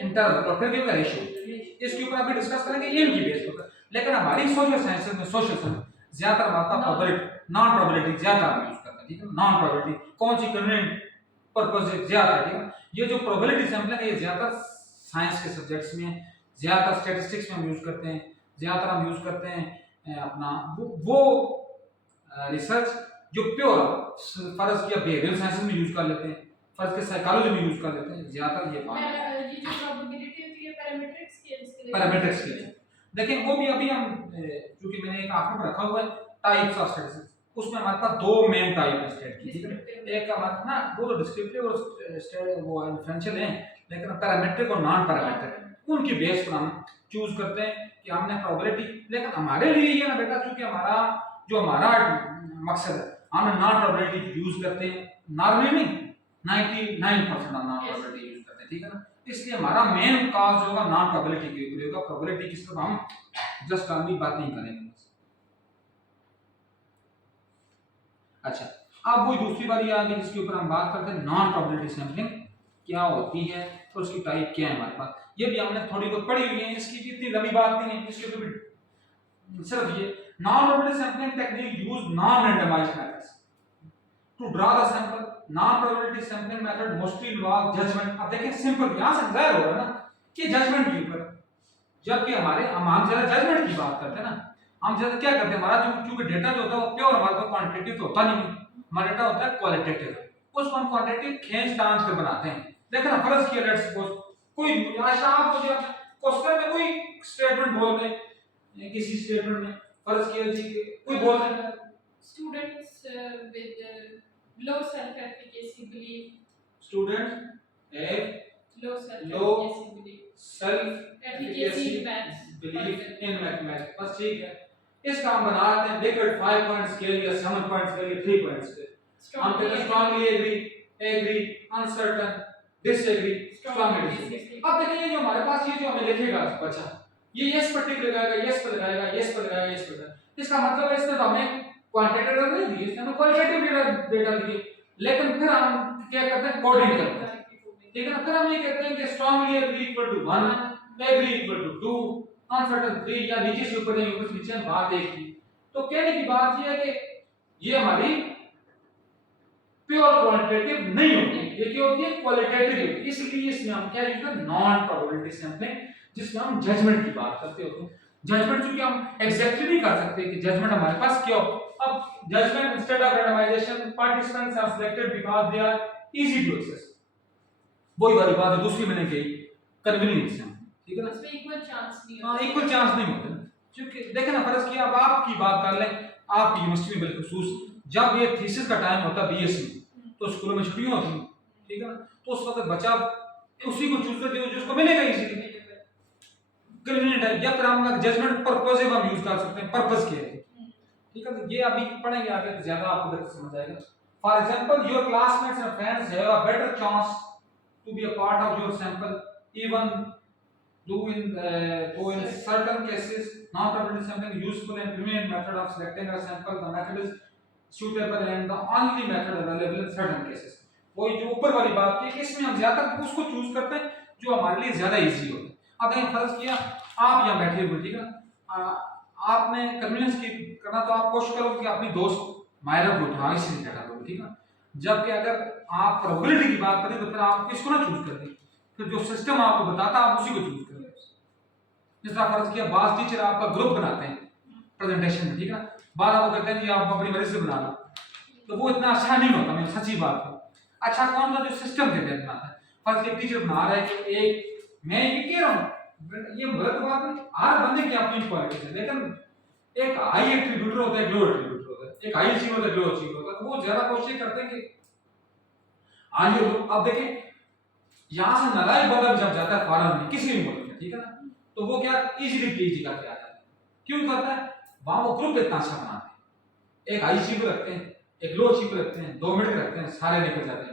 इंटरवल, और फिर क्या होगा रेशियो। इसके ऊपर अभी डिस्कस करेंगे इनकी बेस पर। लेकिन हमारी सोशल साइंसेस में ज्यादातर मात्रा प्रोबेबिलिटी, नॉन प्रोबेबिलिटी ज्यादा यूज करते हैं, ठीक है। नॉन प्रोबेबिलिटी कौन सी कन्वेंट पर्पस ज्यादा, ठीक है। ये जो प्रोबेबिलिटी सैंपलिंग है ये ज्यादातर साइंस के सब्जेक्ट्स में, ज्यादातर स्टैटिस्टिक्स में हम यूज करते हैं, ज्यादातर हम यूज करते हैं अपना वो रिसर्च जो प्योर फर्ज किया बिहेवियर साइंसेस में यूज कर लेते हैं, फर्ज के साइकोलॉजी में यूज कर लेते हैं, ज्यादातर ये बात ये जो प्रोबेबिलिटी होती है पैरामीट्रिक स्केल्स के लिए, पैरामीट्रिक स्केल। लेकिन वो भी अभी हम क्योंकि मैंने एक आखिर में रखा हुआ है टाइप्स ऑफ स्टैटिस्टिक्स, उसमें हमारे पास 2 मेन टाइप है स्टैट की, ठीक है। एक हमारा ना वो तो डिस्क्रिप्टिव और वो डिफरेंशियल है, लेकिन पैरामीट्रिक और नॉन पैरामीट्रिक उनकी बेस पर हम चूज करते हैं कि हमने प्रोबेबिलिटी। लेकिन हमारे लिए ये ना बेटा, क्योंकि हमारा मकसद है, हम नॉन प्रोबेबिलिटी यूज करते हैं, नॉर्मली नहीं 99% हम नॉन प्रोबेबिलिटी यूज करते हैं, ठीक है ना। इसलिए हमारा मेन काज होगा नॉन प्रोबेबिलिटी के ऊपर होगा, प्रोबेबिलिटी की सिर्फ हम जस्ट ऑनली बात नहीं करेंगे। अच्छा, अब वो दूसरी वाली आ गई जिसके ऊपर हम बात करते हैं नॉन प्रोबेबिलिटी सैंपलिंग क्या होती है और उसकी टाइप क्या है हमारे पास। ये भी हमने थोड़ी बहुत पढ़ी हुई है, इसकी भी इतनी लंबी बात नहीं है, इसके ऊपर भी सिर्फ ये non probability sampling technique use non randomized methods to draw the sample. Non probability sampling method mostly involve judgment. अब देखिए सिंपल यहां से जाहिर हो रहा है ना कि जजमेंट के ऊपर, जबकि हम ज्यादा जजमेंट की बात करते हैं ना, हम ज्यादा क्या करते हैं, हमारा जो क्योंकि डेटा जो होता है वो प्योर हमारे पास क्वांटिटेटिव तो होता नहीं है, हमारा डेटा होता है क्वालिटेटिव, उसको हम क्वांटिटेटिव खींच तांच के बनाते हैं। देखो ना फर्ज किया लेट्स सपोज कोई आशा आप मुझे क्वेश्चन में कोई स्टेटमेंट बोल दे, किसी स्टेटमेंट में फर्ज किया जी कि कोई बोल दे students with low self-efficacy belief, student have low low self-efficacy belief, self efficacy in maths, belief in mathematics, बस ठीक है। इसका हम बनाते हैं लिक्विड 5 पॉइंट स्केल या 7 पॉइंट स्केल या 3 पॉइंट स्केल। हम कहते हैं strongly agree, uncertain, disagree, strongly disagree. अब देखिए ये जो हमारे पास ये जो हमें लिखेगा बच्चा, ये यस पर टिक लगाएगा, यस पर लगाएगा, यस पर लगाएगा, यस पर लगाएगा। इसका मतलब है इसने तो हमें क्वांटिटेटिव डेटा नहीं दिए, इसने हमें क्वालिटेटिव डेटा दिए, लेकिन फिर हम क्या करते हैं कोडिंग करते हैं, ठीक है ना। फिर हम ये कहते हैं कि strongly agree equal to 1, agree equal to 2, uncertain 3, या नीचे से ऊपर या ऊपर से नीचे बात एक ही। तो कहने की बात ये है कि ये हमारी प्योर क्वांटिटेटिव नहीं होती, ये क्या होती है क्वालिटेटिव होती है। इसलिए इसमें हम क्या यूज करते हैं नॉन प्रोबेबिलिटी सैंपलिंग, जिसमें हम जजमेंट की बात करते होते हैं। जजमेंट चूंकि हम एग्जैक्टली नहीं कर सकते कि जजमेंट हमारे पास क्या हो। अब judgment instead of randomization participants are selected because they are easy to access, वही वाली बात है दूसरी मैंने कही कन्वीनियंस है, ठीक है ना। उसमें इक्वल चांस नहीं हाँ होता। इक्वल चांस नहीं होता, क्योंकि देखें ना फर्ज किया अब आपकी बात कर लें, आपकी यूनिवर्सिटी में बिलखुसूस जब ये थीसिस का टाइम होता बीएससी तो स्कूलों में छुट्टियां होती, ठीक है ना। तो उस वक्त बच्चा उसी को चूज करते जो उसको मिलेगा इजीली कन्वीनियंट है, या फिर हम जजमेंट पर्पस हम यूज कर सकते हैं, पर्पस क्या है, ठीक है। तो ये अभी पढ़ेंगे आगे तो ज्यादा आपको बेहतर समझ आएगा। For example your classmates and friends have a better chance to be a part of your sample even though in certain cases non-probability sampling is useful and convenient method of selecting a sample, the method is suitable and the only method available in certain cases। वो जो ऊपर वाली बात की कि इसमें हम ज्यादातर उसको चूज करते हैं जो हमारे लिए ज्यादा इजी हो। अब देखिए फर्ज किया आप यहाँ बैठे हुए, ठीक है, आपने कन्वीनियंस की करना तो आप कोशिश करो कि अपनी दोस्त मायरा को उठा इसी से हटा दो, ठीक है। जबकि अगर आप प्रोबेबिलिटी की बात करें तो फिर आप किसको ना चूज करते, फिर जो सिस्टम आपको बताता आप उसी को चूज करें। जिस तरह फर्ज किया बात टीचर आपका ग्रुप बनाते हैं प्रेजेंटेशन में, ठीक है, बाद आपको कहते हैं जी आप अपनी मर्जी से बना लो, तो वो इतना अच्छा नहीं होता, मैं सच्ची बात है। अच्छा कौन सा जो सिस्टम के तहत बनाता है। फर्ज एक टीचर बना रहा है कि एक मैं ये कह रहा हूँ ये गलत बात नहीं, हर बंदे की अपनी क्वालिटी है, लेकिन एक हाई एट्रीब्यूटर होता है, एक लो एट्रीब्यूटर होता है, एक हाई अचीवर होता है, लो अचीवर होता है, तो वो ज्यादा कोशिश करते हैं कि हाई हो। अब देखिए यहाँ से नालायक बंदा जब जाता है फॉरेन में किसी भी मुल्क में, ठीक है ना, तो वो क्या इजीली पीएचडी करके आ जाता है। क्यों करता है, वहां वो ग्रुप इतना अच्छा बनाते हैं, एक हाई अचीवर रखते हैं, एक लो अचीवर रखते हैं, 2 मिनट रखते हैं, सारे निकल जाते हैं।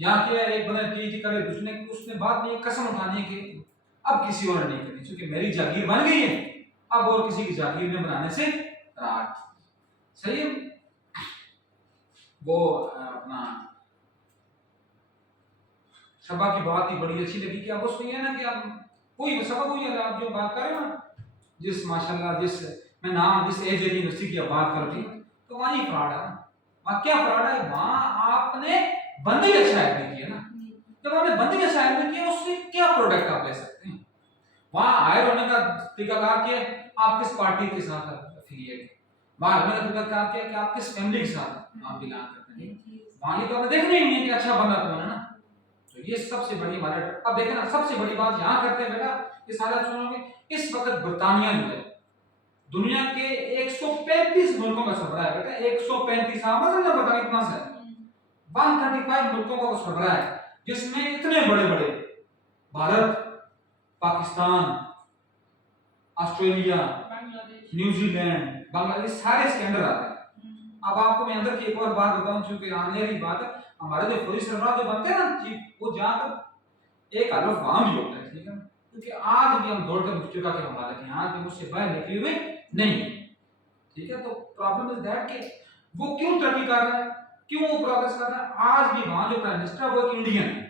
यहाँ क्या एक बंदा पीएचडी करे, दूसरे उसने बाद में कसम उठानी है कि अब किसी और नहीं करनी, क्योंकि मेरी जागीर बन गई है, अब और किसी की जागीर में बनाने से राट। सही है। वो अपना सभा की बात ही बड़ी अच्छी लगी कि अब उसमें ये ना कि अब कोई सबक हुई है आप जो बात कर रहे हो ना, जिस माशाल्लाह जिस मैं नाम जिस एज यूनिवर्सिटी की बात कर रही तो वहाँ ही फ्रॉड है। वहाँ क्या फ्रॉड है, वहाँ आपने बंदे का शायद नहीं किया ना, जब आपने बंदे का शायद नहीं किया उससे क्या प्रोडक्ट आप ले सकते हैं। वहाँ हायर होने का तरीकाकार क्या है, आप किस पार्टी के साथ एफिलिएट है, वहाँ होने का तरीकाकार क्या है कि आप किस फैमिली के साथ आप बिलोंग करते हैं। वहाँ ये तो आपने देखना ही नहीं है कि अच्छा बंदा कौन है ना, तो ये सबसे बड़ी हमारे। अब देखें ना सबसे बड़ी बात यहाँ करते हैं बेटा, ये सारा सुनोगे, इस वक्त बर्तानिया जो है दुनिया के 135 मुल्कों का सरबराह है बेटा, 135 आप समझना पता नहीं कितना सा 135 मुल्कों का सरबराह है, जिसमें इतने बड़े बड़े भारत, पाकिस्तान, ऑस्ट्रेलिया, न्यूजीलैंड, बांग्लादेश सारे इसके अंदर आते हैं। अब आपको मैं अंदर की एक और बात बताऊं, चूंकि आने वाली बात है, हमारे जो फौजी सरबराह जो बनते हैं ना चीफ, वो जाकर एक हलफ वहां भी होता है, ठीक है, क्योंकि आज भी हम दौड़कर मुफ्ती का क्या मालिक हैं, आज भी मुझसे बाहर निकले हुए नहीं है, ठीक है। तो प्रॉब्लम इज दैट कि वो क्यों तरक्की कर रहा है, क्यों वो प्रोग्रेस कर रहा है। आज भी वहां जो प्राइम मिनिस्टर वो एक इंडियन है,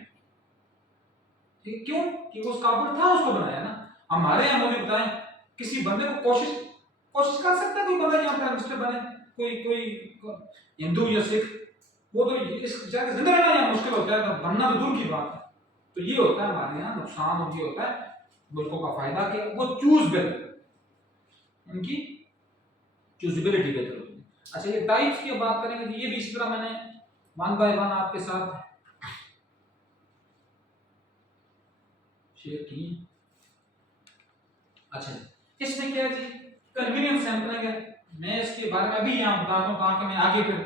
ठीक, क्यों कि वो उसका काबिल था, उसको बनाया ना। हमारे यहाँ मुझे बताएं किसी बंदे को कोशिश कर सकता है कोई बंदा यहाँ प्राइम मिनिस्टर बने, कोई हिंदू या सिख, वो तो इस बेचारे जिंदा रहना यहाँ मुश्किल होता है, तो बनना तो दूर की बात है। तो ये होता है हमारे यहाँ नुकसान, और ये होता है मुल्कों का फायदा कि वो चूज बेहतर, उनकी चूजेबिलिटी बेहतर होती है। अच्छा ये टाइप्स की बात करेंगे तो ये भी इस तरह मैंने 1 बाय 1 आपके साथ शेयर की। अच्छा, इसमें क्या है जी, कन्वीनियंट सैंपलिंग है। मैं इसके बारे में अभी यहाँ बताता हूँ ताकि मैं आगे फिर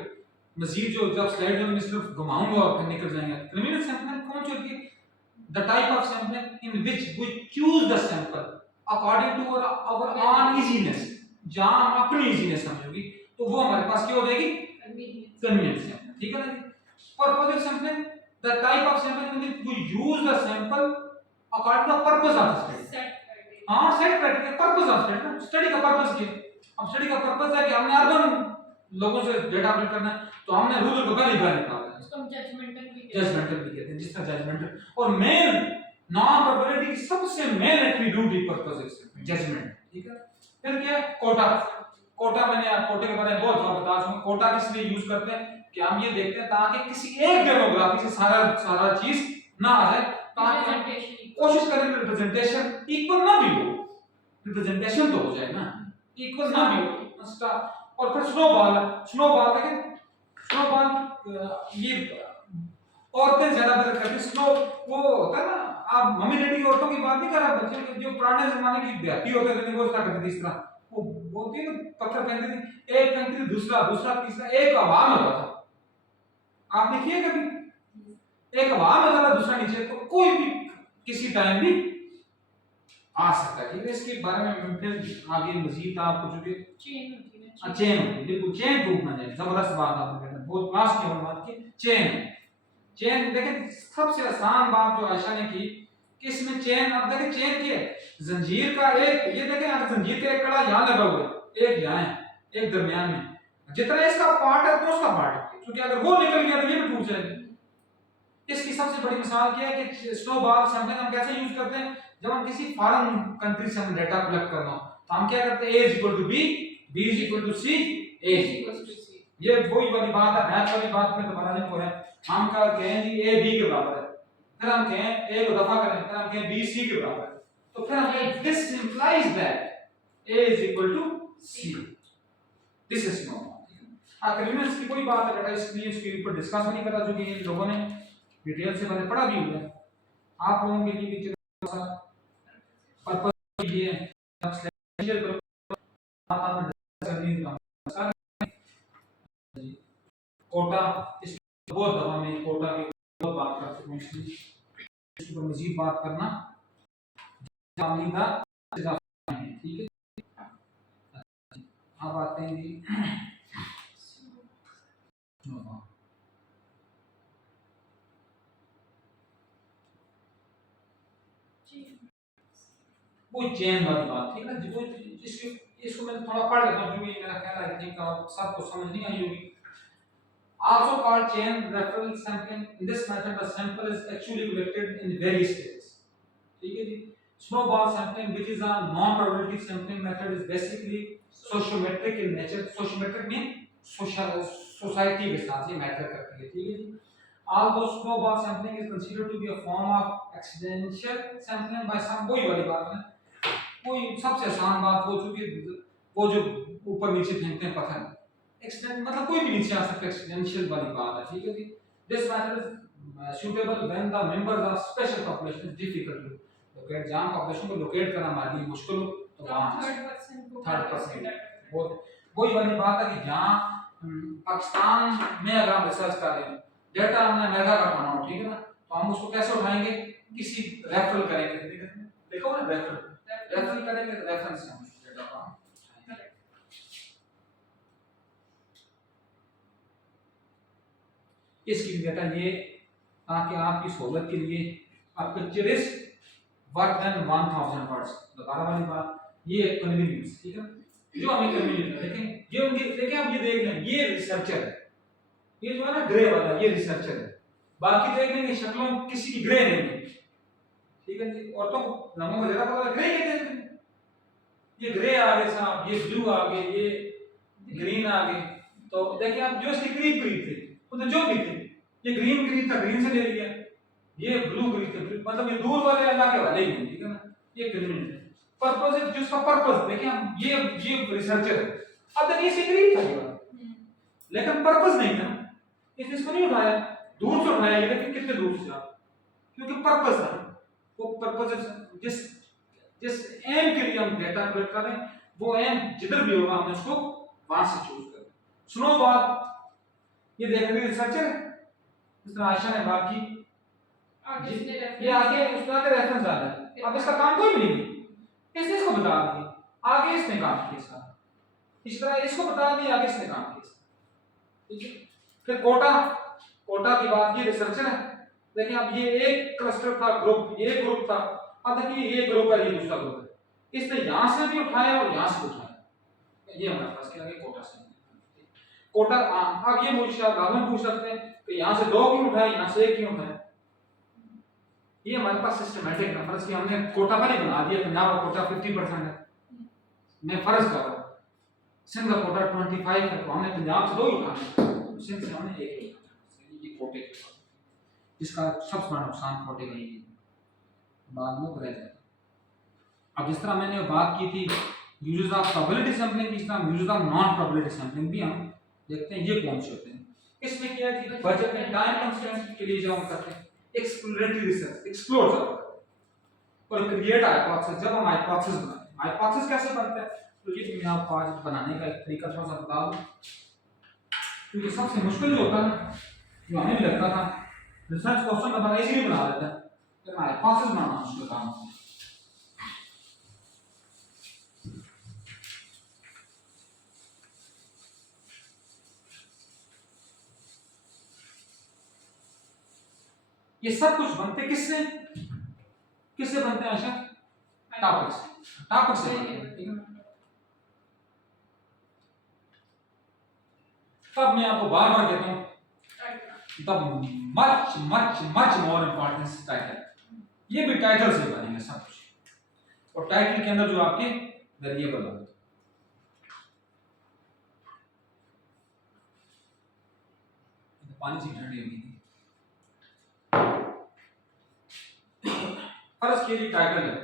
मजीद जो जब स्लाइड में सिर्फ घुमाऊंगा और फिर निकल जाएंगे। कन्वीनियंट सैंपलिंग कौन सी होती है? The type of sampling in which we choose the sample according to our own easiness, जहां हम अपनी इजीनेस समझोगी तो वो हमारे पास क्या हो जाएगी? कन्वीनियंट सैंपलिंग, ठीक है ना जी। Purposive sampling, the type of sampling in which we use the sample according to the purpose of the study. हाँ, set criteria, purpose of study ना, स्टडी का पर्पस क्या है? अब स्टडी का पर्पस है कि हमने अर्बन लोगों से डेटा कलेक्ट करना है, तो हमने रूरल को पहले बाहर निकालना है, उसको हम जजमेंटल भी कहते हैं, जिस तरह जजमेंटल और मेन नॉन प्रोबेबिलिटी की सबसे मेन एट्रीब्यूट ही पर्पस है, जजमेंट, ठीक है। फिर क्या है? कोटा। कोटा मैंने आप कोटे के बारे में बहुत बार बता चुका हूं। कोटा किस लिए यूज करते हैं कि हम ये देखते हैं ताकि किसी एक डेमोग्राफी से सारा चीज ना आ जाए, ताकि हम कोशिश करें रिप्रेजेंटेशन इक्वल ना भी हो, रिप्रेजेंटेशन तो हो जाए ना, इक्वल ना भी हो। और फिर स्नोबॉल देखें, स्नोबॉल ये औरतें ज्यादातर करती स्नो, वो होता है ना, आप मम्मी डैडी की औरतों की बात नहीं कर रहा, बच्चे जो पुराने जमाने की देहाती होते थे वो क्या करती थी, इस तरह वो बोलती है पत्थर पहनती थी, एक पहनती थी, दूसरा तीसरा, एक हवा में होता था। आप देखिए कभी एक हवा में होता था, दूसरा नीचे, तो कोई भी किसी टाइम भी आ सकता है, ठीक है। इसके बारे में फिर आगे मजीद आपको जो चेन होती है, चेन, बिल्कुल चेन टूट ना जाए, जबरदस्त बात आपने कहना, बहुत क्लास की बात की। चेन देखें, सबसे आसान बात जो आयशा ने की कि इसमें चेन, अब देखें चेन क्या है, जंजीर का एक, ये देखें अगर जंजीर का एक कड़ा यहाँ लगा हुआ है, एक यहाँ है, एक दरमियान में, जितना इसका पार्ट है तो उसका पार्ट है, क्योंकि अगर वो निकल गया तो ये भी टूट जाएगा। इसकी सबसे बड़ी मिसाल क्या है कि स्नोबॉल सैंपलिंग हम कैसे यूज करते हैं? जब हम किसी फॉरेन कंट्री से हम डेटा कलेक्ट करना हो तो हम क्या करते हैं? A equal to B, B equal to C, A equal to C। ये वही वाली बात है, मैथ वाली बात में दोबारा नहीं हो रहा है। हम क्या कहें जी A B के बराबर है, फिर हम कहें A को दफा करें, फिर हम कहें B C के बराबर है, तो फिर हम कहें this implies that A is equal to C, this is snowball. Convenience की कोई बात है बेटा, इसलिए इसके ऊपर डिस्कस नहीं करा, जो कि इन लोगों ने डिटेल से मैंने पढ़ा भी हुआ है। आप लोगों के लिए भी पर्पस ये है, शेयर करो, आप करनी कोटा, इस बहुत दफा में कोटा की बहुत बात कर चुका हूं, इसलिए इस पर मजीद बात करना जामीदा है, ठीक है। अब आते हैं जी वो चेन वाली बात, ठीक है ना, जो जिसको इसको मैं थोड़ा पढ़ लेता हूं, जो भी मेरा ख्याल है कि सबको समझ नहीं आई होगी। Also called chain reference sampling, in this method the sample is actually collected in various stages, ठीक है जी। Snowball sampling, which is a non-probability sampling method, is basically sociometric in nature. Sociometric means society के साथ ये matter करती है, ठीक है जी। Although snowball sampling is considered to be a form of accidental sampling by some, वही वाली बात है, कोई सबसे आसान बात हो चुकी, वो जो ऊपर नीचे फेंकते हैं पत्थर, एक्सीडेंट मतलब कोई भी नीचे आ सकता है, एक्सीडेंशियल वाली बात है, ठीक है जी। This method is suitable when the members of special population is difficult to locate, जहां पॉपुलेशन को लोकेट करना हमारे लिए मुश्किल हो तो वहां थर्ड पर्सन वही वाली बात है कि जहां पाकिस्तान में अगर हम रिसर्च कर रहे हैं, डेटा हमने अमेरिका का उठाना हो, ठीक है ना, तो हम उसको कैसे उठाएंगे? किसी रेफरल करेंगे, देखो ना, रेफरल करेंगे, रेफरेंस से हम डेटा को इसकी डेटा ये, ताकि आपकी सहूलत के लिए आप picture is work than 1000 words, दोबारा वाली बात, ये कन्वीनियंस, ठीक है, जो हमें कन्वीनियंस है। लेकिन ये उनके, देखिए आप ये देख लें, ये रिसर्चर है, ये जो है ना ग्रे वाला, ये रिसर्चर है, बाकी देख लेंगे शक्लों किसी की ग्रे नहीं है, ठीक है जी। औरतों को रंगों का ज्यादा पता है, ग्रे कहते हैं, ये ग्रे आ गए साहब, ये ब्लू आ गए, ये ग्रीन आ गए, तो देखिए आप जो इसके करीब थे वो तो जो भी थे, ये ग्रीन था, ग्रीन से ले लिया, ये ब्लू ग्रीन थे, मतलब ये दूर वाले अल्लाह के वाले ही हैं, ठीक है ना, ये कन्वीनियंट है। पर्पस है, जिसका पर्पस देखिए हम, ये रिसर्चर है, अब देखिए इसके करीब था लेकिन पर्पस नहीं था, इसने इसको नहीं उठाया, दूर से उठाया, ये देखिए कितने दूर से आप, क्योंकि पर्पस था, वो पर्पस जिस जिस एम के लिए हम डेटा कलेक्ट कर रहे हैं वो एम जिधर भी होगा हमने उसको वहां से चूज करना। सुनो बात, ये देख रहे रिसर्चर इस तरह आयशा ने बात की, आगे इसने ये आगे उसका के रेफरेंस आ रहा है। अब इसका काम कोई भी नहीं, इसने इसको बता दिया, आगे इसने काम किया इसका, इस तरह इसको बता दिया, आगे इसने काम किया, ठीक है। फिर कोटा की बात, ये रिसर्चर है। देखिए अब ये एक क्लस्टर था, ग्रुप, ये ग्रुप था। अब देखिए ये ग्रुप है, ये दूसरा ग्रुप है, इसने यहां से भी उठाया और यहां से उठाया, ये हमारे पास क्या है कोटा से। कोटा अब ये मुझसे आप लाजमन पूछ सकते हैं कि यहां से 2 क्यों उठाए, यहां से 1 क्यों उठाए। ये हमारे पास सिस्टमैटिक है। फर्ज किया हमने कोटा पर ही बना दिया, पंजाब का कोटा 50% है, मैं फर्ज कर रहा हूं सिंध का कोटा 25 है, तो हमने पंजाब से 2 ही उठाए, सिंध से हमने 1 ही उठाया। ये कोटे जिसका सबसे बड़ा नुकसान कोटे का ही है, बाद में रह जाएगा। अब जिस तरह मैंने बात की थी यूजेस ऑफ प्रोबेबिलिटी सैंपलिंग, इस तरह uses of non probability sampling भी हम देखते हैं ये कौन से होते हैं। इसमें क्या है कि बजट एंड टाइम कंस्ट्रेंट के लिए जब हम करते हैं एक्सप्लोरेटरी रिसर्च, एक्सप्लोर और क्रिएट हाइपोथेसिस, जब हम हाइपोथेसिस बनाते हैं, हाइपोथेसिस कैसे बनता है, तो ये मैं आपको आज बनाने का एक तरीका थोड़ा सा बता दूं, क्योंकि सबसे मुश्किल जो होता है जो हमें भी लगता था रिसर्च क्वेश्चन का बना इजीली बना देता है, तो हाइपोथेसिस बनाना मुश्किल काम होता है। ये सब कुछ बनते किससे बनते हैं आशा? टॉपिक से बनते हैं, ठीक है। तब मैं आपको बार बार कहता हूं तब much much much more importance title, ये भी टाइटल से बनेंगे सब कुछ, और टाइटल के अंदर जो आपके वेरिएबल होंगे। पानी से ठंडी होगी थी, फर्स्ट के लिए टाइटल है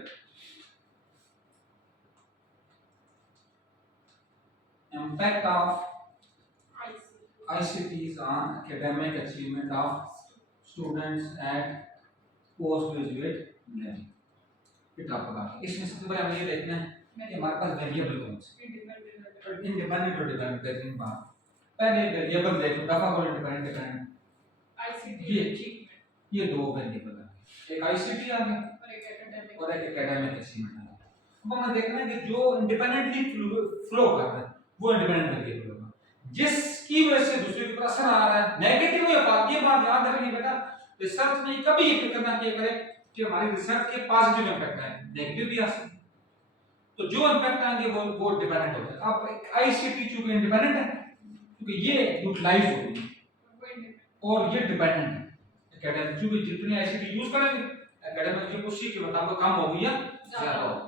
impact of ICTs on academic achievement of students at postgraduate level। ये टॉपिक है, इसमें सबसे पहले हमें ये देखना है कि हमारे पास वेरिएबल कौन से, इंडिपेंडेंट और डिपेंडेंट बात। पहले वेरिएबल देखो, दफा को इंडिपेंडेंट ये 2 वेरिएबल है, एक आईसीटी आ गया और एक एकेडमिक अचीवमेंट आ गया। अब हमें देखना है कि जो इंडिपेंडेंटली फ्लो कर रहा है वो इंडिपेंडेंट वेरिएबल होगा, जिसकी वजह से दूसरे के ऊपर असर आ रहा है नेगेटिव या बात, ये बात याद रखनी बेटा, रिसर्च में कभी ये फिक्र ना किया करे कि हमारी रिसर्च के पॉजिटिव इंपैक्ट है, नेगेटिव भी आ सकते हैं, तो जो इंपैक्ट आएंगे वो डिपेंडेंट होता है। अब आईसीटी चूंकि इंडिपेंडेंट है क्योंकि ये यूटिलाइज हो गई और ये डिपेंडेंट है, एकेडमिक चूंकि जितनी आईसीटी यूज करेंगे एकेडमिक जो उसी के मुताबिक कम होगी या ज्यादा होगी,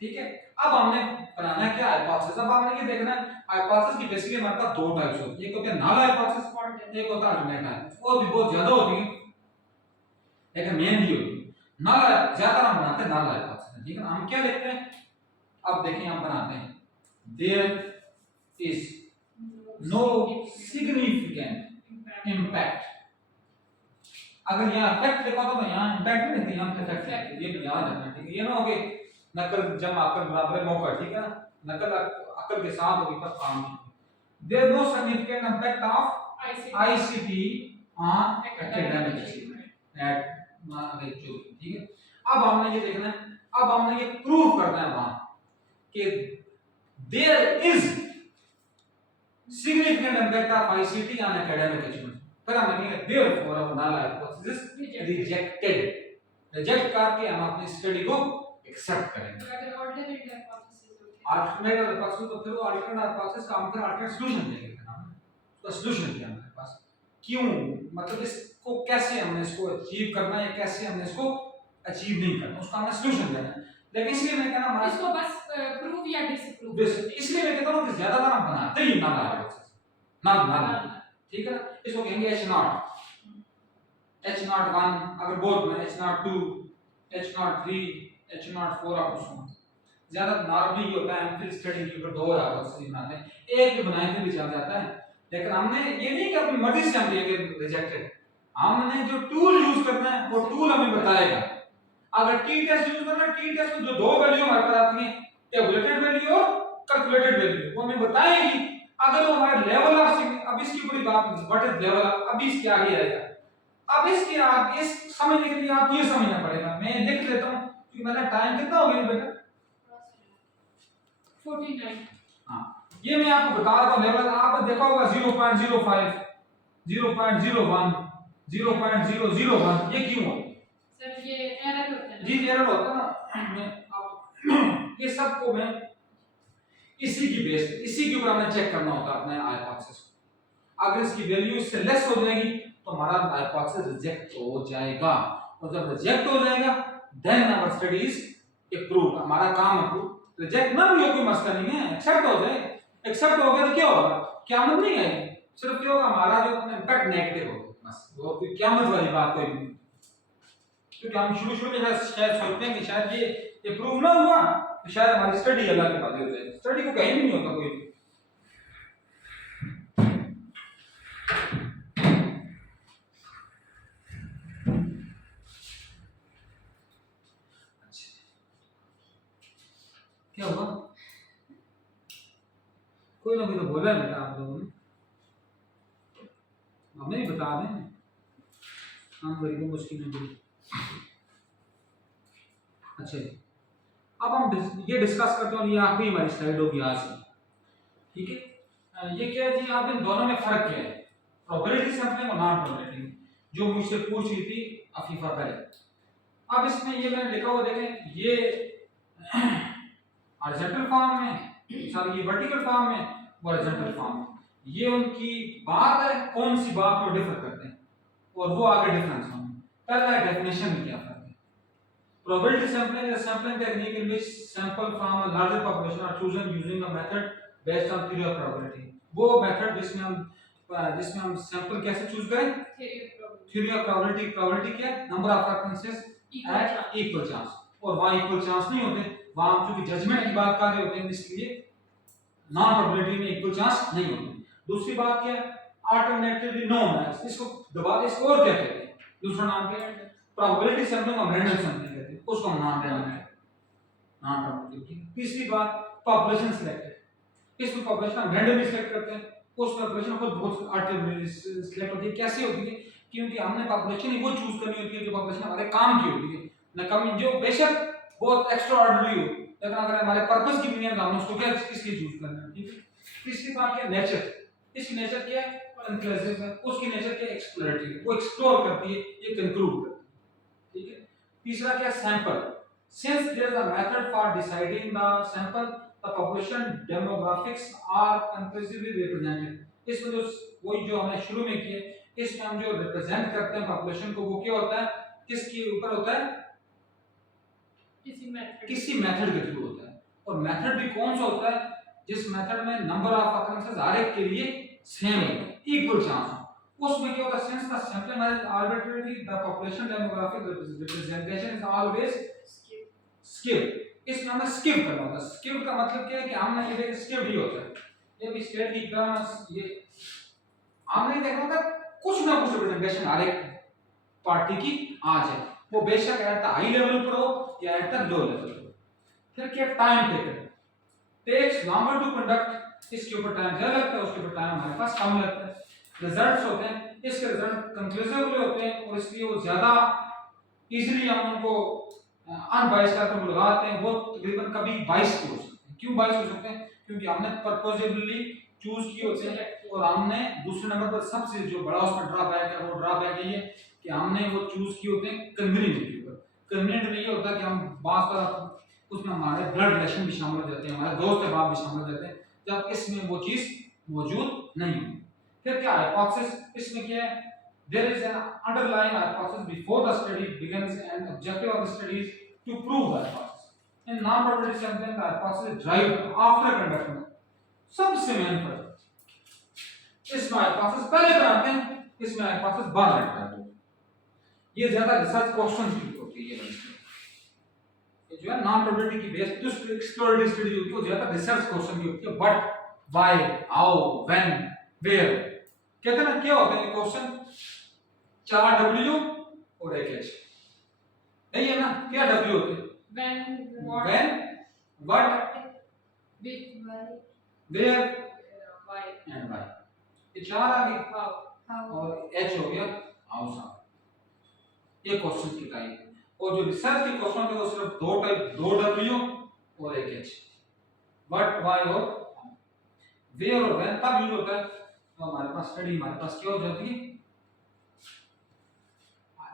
ठीक है। अब हमने बनाना है क्या हाइपोथेसिस। अब हमने ये देखना है हाइपोथेसिस की बेसिकली हमारे पास 2 टाइप्स होती है, एक होता है नल हाइपोथेसिस, एक होता है अल्टरनेट हाइपोथेसिस, वो भी बहुत ज्यादा होती है लेकिन मेन भी होती है नल, ज्यादा हम बनाते हैं नल हाइपोथेसिस, ठीक है। हम क्या लिखते हैं, अब देखिए हम बनाते हैं there is no significant impact. अगर यहाँ इफेक्ट लिखा तो यहाँ इम्पैक्ट नहीं लिखते, यहाँ इफेक्ट लिखते, ये याद रखना, ठीक है। ये ना हो कि नकल जमा अकल बराबर मौका, ठीक है, नकल अकल के साथ होगी पर काम की। There no significant impact of ICT on academic achievement at जो, ठीक है। अब हमने ये देखना है, अब हमने ये प्रूव करना है वहां कि there is significant impact of ICT on academic achievement. फिर हम लिखेंगे therefore our null hypothesis rejected, reject करके हम अपनी स्टडी को एक्सेप्ट करेंगे। अगर ऑल्टरनेट हाइपोथेसिस होती है, अल्टरनेट हाइपोथेसिस तो फिर वो अल्टरनेट हाइपोथेसिस का हम फिर अल्टरनेट सॉल्यूशन देंगे, तो सॉल्यूशन क्या है हमारे पास, क्यों, मतलब इसको कैसे हमने इसको अचीव करना है, कैसे हमने इसको अचीव नहीं करना, उसका हमें सॉल्यूशन देना है। लेकिन इसलिए मैं कहना हमारा इसको बस प्रूव या डिसप्रूव, इसलिए मैं कहता हूं कि ज्यादातर हम बनाते ही नल हाइपोथेसिस, नल, ठीक है ना। इसको कहेंगे H0 H01, अगर बोर्ड में H02 H03 H04 आप उसको ज्यादा नॉर्मली होता है, फिर स्टडी के ऊपर 2 हाइपोथेसिस बनाते हैं, एक भी बनाए तो भी चल जाता है। लेकिन हमने ये नहीं कि अपनी मर्जी से हम ये रिजेक्टेड, हमने जो टूल यूज करना है वो टूल हमें बताएगा, अगर टी टेस्ट यूज करना है, टी टेस्ट में जो दो वैल्यू हमारे पास आती है, टेबुलेटेड वैल्यू और कैलकुलेटेड वैल्यू, वो हमें बताएगी अगर वो हमारे लेवल ऑफ, अब इसकी पूरी बात व्हाट इज लेवल ऑफ, अब इसके आगे आएगा। अब इसके आगे इस समझने के लिए आपको ये समझना पड़ेगा, मैं लिख लेता हूं क्योंकि मैंने टाइम कितना हो गया बेटा 49 हां, ये मैं आपको बता रहा हूं लेवल, आप देखा होगा 0.05 0.01 0.001, ये क्यों है सर ये एरर होता है जी, एरर होता है ना, मैं आप ये सब को मैं इसी की बेस पे, इसी के ऊपर हमें चेक करना होता है अपने हाइपोथेसिस को। अगर इसकी वैल्यू इससे लेस हो जाएगी तो हमारा हाइपोथेसिस रिजेक्ट हो जाएगा, और जब रिजेक्ट हो जाएगा then our study is approved, हमारा काम अप्रूव। रिजेक्ट ना भी हो कोई मसला नहीं है, एक्सेप्ट हो जाए, एक्सेप्ट हो गया तो क्या होगा, क़यामत नहीं आएगी, सिर्फ क्या होगा हमारा जो इंपैक्ट नेगेटिव होगा, बस वो कोई क़यामत वाली बात कोई नहीं। क्योंकि हम शुरू में शायद सोचते हैं कि शायद ये प्रूव ना हुआ तो शायद हमारी स्टडी अल्लाह के बाद हो जाए, स्टडी को कहीं भी नहीं होता कोई भी। क्या हुआ, कोई ना कोई तो बोला है बेटा आप लोगों ने, हमें भी बता दें, हम गरीबों को उसकी नहीं। अच्छा अब हम ये डिस्कस करते हैं, ये आखिरी हमारी स्लाइड होगी आज की, ठीक है। ये क्या है जी, आप इन दोनों में फर्क क्या है, प्रोबेबिलिटी सैंपलिंग और नॉन प्रोबेबिलिटी, जो मुझसे पूछ रही थी अफीफा पहले। अब इसमें ये मैंने लिखा हुआ देखें, ये हॉरिजॉन्टल फॉर्म में, सॉरी ये वर्टिकल फॉर्म में, हॉरिजॉन्टल फॉर्म में, ये उनकी बात है, कौन सी बात में डिफर करते हैं और वो आगे डिफरेंस होंगे। पहला डेफिनेशन में क्या फर्क है। Probability sampling is a sampling technique in which sample from a larger population are chosen using a method based on theory of probability। वो मेथड जिसमें हम सैंपल कैसे चूज करें, थ्योरी ऑफ प्रोबेबिलिटी। प्रोबेबिलिटी क्या है, number of occurrences at equal chance, और वहां equal chance नहीं होते, वहां हम चूंकि जजमेंट की बात कर रहे होते हैं इसलिए नॉन प्रोबेबिलिटी में इक्वल चांस नहीं होते। दूसरी बात क्या है, अल्टरनेटिवली नोन है, इसको दोबारा इसको और क्या कहते हैं, दूसरा नाम क्या है, प्रोबेबिलिटी सैंपलिंग और रैंडम सैंपलिंग कहते हैं, उसको हम नॉन रैंडम कहते हैं, नॉन प्रोबेबिलिटी। तीसरी बात पॉपुलेशन सिलेक्टेड, इसमें पॉपुलेशन हम रैंडमली सिलेक्ट करते हैं, उस पॉपुलेशन को बहुत आर्टिफिशियली सिलेक्ट होती है। कैसे होती है, क्योंकि हमने पॉपुलेशन ही वो चूज करनी होती है जो पॉपुलेशन हमारे काम की होती है, न कम जो बेशक बहुत एक्स्ट्रा ऑर्डिनरी हो, लेकिन अगर हमारे पर्पस की दुनिया में हमने उसको क्या किसकी चूज करना है, ठीक है। तीसरी बात क्या, नेचर, इसकी नेचर क्या है, इंक्लूसिव है, उसकी नेचर क्या है, एक्सप्लोरेटरी है, वो एक्सप्लोर करती है, ये कंक्लूड करती है, ठीक है। तीसरा क्या, sample, since there is a method for deciding the sample, the population demographics are conclusively represented। इसमें जो वही जो हमने शुरू में किए, इसमें हम जो रिप्रेजेंट करते हैं पॉपुलेशन को, वो क्या होता है, किसके ऊपर होता है, किसी मेथड के थ्रू होता है। और मेथड भी कौन सा होता है, जिस मेथड में नंबर ऑफ occurrences हर एक के लिए सेम होता है, इक्वल चांस हो। उसमें क्या होता है, since the sampling is arbitrary, the population demographic representation is always skewed। इसमें हमें स्किप करना होता है। स्किप का मतलब क्या है कि हमने ये देखिए स्किप ही होता है, ये भी स्टेट की ग्रामर, ये हमने देखा होता है कुछ ना कुछ रिप्रेजेंटेशन हर एक पार्टी की आ जाए, वो बेशक एट द हाई लेवल पर हो या एट द लो लेवल पर। फिर क्या, time takes longer to conduct, इसके ऊपर टाइम ज्यादा लगता है, उसके ऊपर टाइम हमारे पास कम लगता है। रिजल्ट्स होते हैं, इसके रिजल्ट कंक्लूसिव होते हैं और इसलिए वो ज्यादा इजीली हम उनको अनबाइस्ड करके लगाते हैं, वो तकरीबन कभी बाइस्ड हो सकते हैं। क्यों बाइस्ड हो सकते हैं, क्योंकि हमने पर्पसेबली चूज किए होते हैं, और हमने दूसरे नंबर पर सबसे जो बड़ा उसमें ड्रॉबैक है, वो ड्रॉबैक ये है कि हमने वो चूज किए होते हैं कन्वीनियंट के ऊपर। कन्वीनियंट में ये होता है कि हम बात पर उसमें हमारे ब्लड रिलेशन भी शामिल हो जाते हैं, हमारे दोस्त अहबाब भी शामिल हो जाते हैं, जब इसमें वो चीज मौजूद नहीं होती। फिर क्या हाइपोथेसिस, इसमें क्या है, there is an underlying hypothesis before the study begins and objective of the study is to prove the hypothesis। in non-probability sampling the hypothesis is derived after conducting सबसे मेन फर्क, इसमें हाइपोथेसिस पहले बनाते हैं, इसमें हाइपोथेसिस बाद में बनाते हैं। ये ज्यादा रिसर्च क्वेश्चन की होती है, ये जो है नॉन प्रोबेबिलिटी की बेस पे एक्सप्लोरेटरी स्टडी होती है, वो ज्यादा रिसर्च क्वेश्चन की होती है। But why, how, when, where, कहते हैं ना क्या होते हैं क्वेश्चन, 4 W और 1 H। यही है ना, क्या डब्ल्यू होते हैं? when, what, when, what, with, why, where why, and why. ये चार आ गए how, और एच हो गया हाउ साहब। ये क्वेश्चन की टाइप। और जो रिसर्च के क्वेश्चन थे वो सिर्फ दो टाइप, दो डब्ल्यू और एक एच, व्हाट, व्हाई और वेयर और व्हेन तब यूज होता है तो हमारे पास स्टडी, हमारे पास क्या हो जाती है,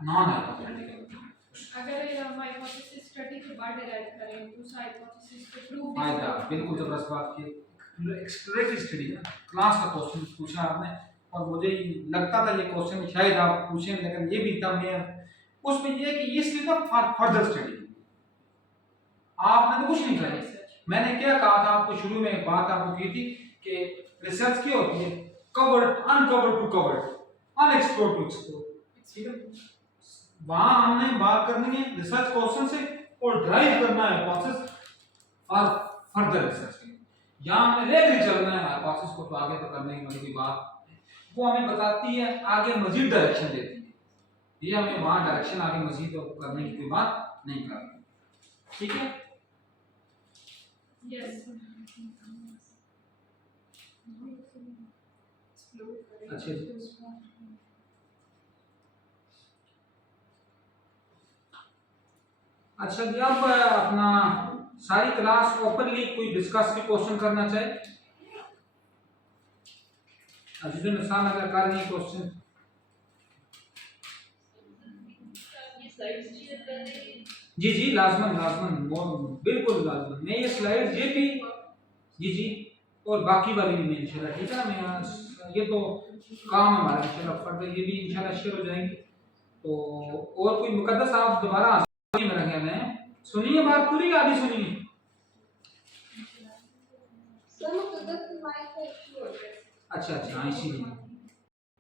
नॉन हाइपोथेटिकल। अगर हम हाइपोथेसिस स्टडी के बाद डिराइव करें तो उस हाइपोथेसिस को प्रूव फायदा, बिल्कुल जबरदस्त बात की। एक्सप्लोरेटरी स्टडी है, क्लास का क्वेश्चन पूछा आपने और मुझे लगता था ये क्वेश्चन शायद आप पूछें, लेकिन ये भी तब मैं उसमें ये है कि ये सिर्फ फर्दर स्टडी, आपने तो कुछ नहीं करा। मैंने क्या कहा था आपको शुरू में, एक बात आपको की थी कि रिसर्च क्या होती है, covered, uncovered to covered, unexplored to explore, ठीक है। वहां हमने बात करनी है रिसर्च क्वेश्चन से और ड्राइव करना है हाइपोथेसिस और फर्दर रिसर्च के। यहाँ हमें रेगुलर चलना है हाइपोथेसिस को, तो आगे तो करने की कोई बात, वो हमें बताती है आगे मजीद डायरेक्शन देती है, ये हमें वहां डायरेक्शन आगे मजीद करने की कोई बात नहीं करती, ठीक है। यस अच्छा जी। अच्छा जी, अब अपना सारी क्लास ओपनली कोई डिस्कस के क्वेश्चन करना चाहे, अभी जो निशान अगर कर नहीं क्वेश्चन, ये स्लाइड्स शेयर कर देंगे। जी जी लाजमन लाजमन, बिल्कुल लाजमन, मैं ये स्लाइड ये भी जी जी और बाकी वाली भी मैं इंशाल्लाह, ठीक है। मैं ये तो काम है हमारा इंशाल्लाह, फर्द ये भी इंशाल्लाह शेयर हो जाएंगे। तो और कोई मुकद्दस आप दोबारा मेरा कहना है, सुनिए बात पूरी, आधी सुनिए। सर मुकद्दस माइक का इशू हो गया। अच्छा अच्छा, हाँ इसीलिए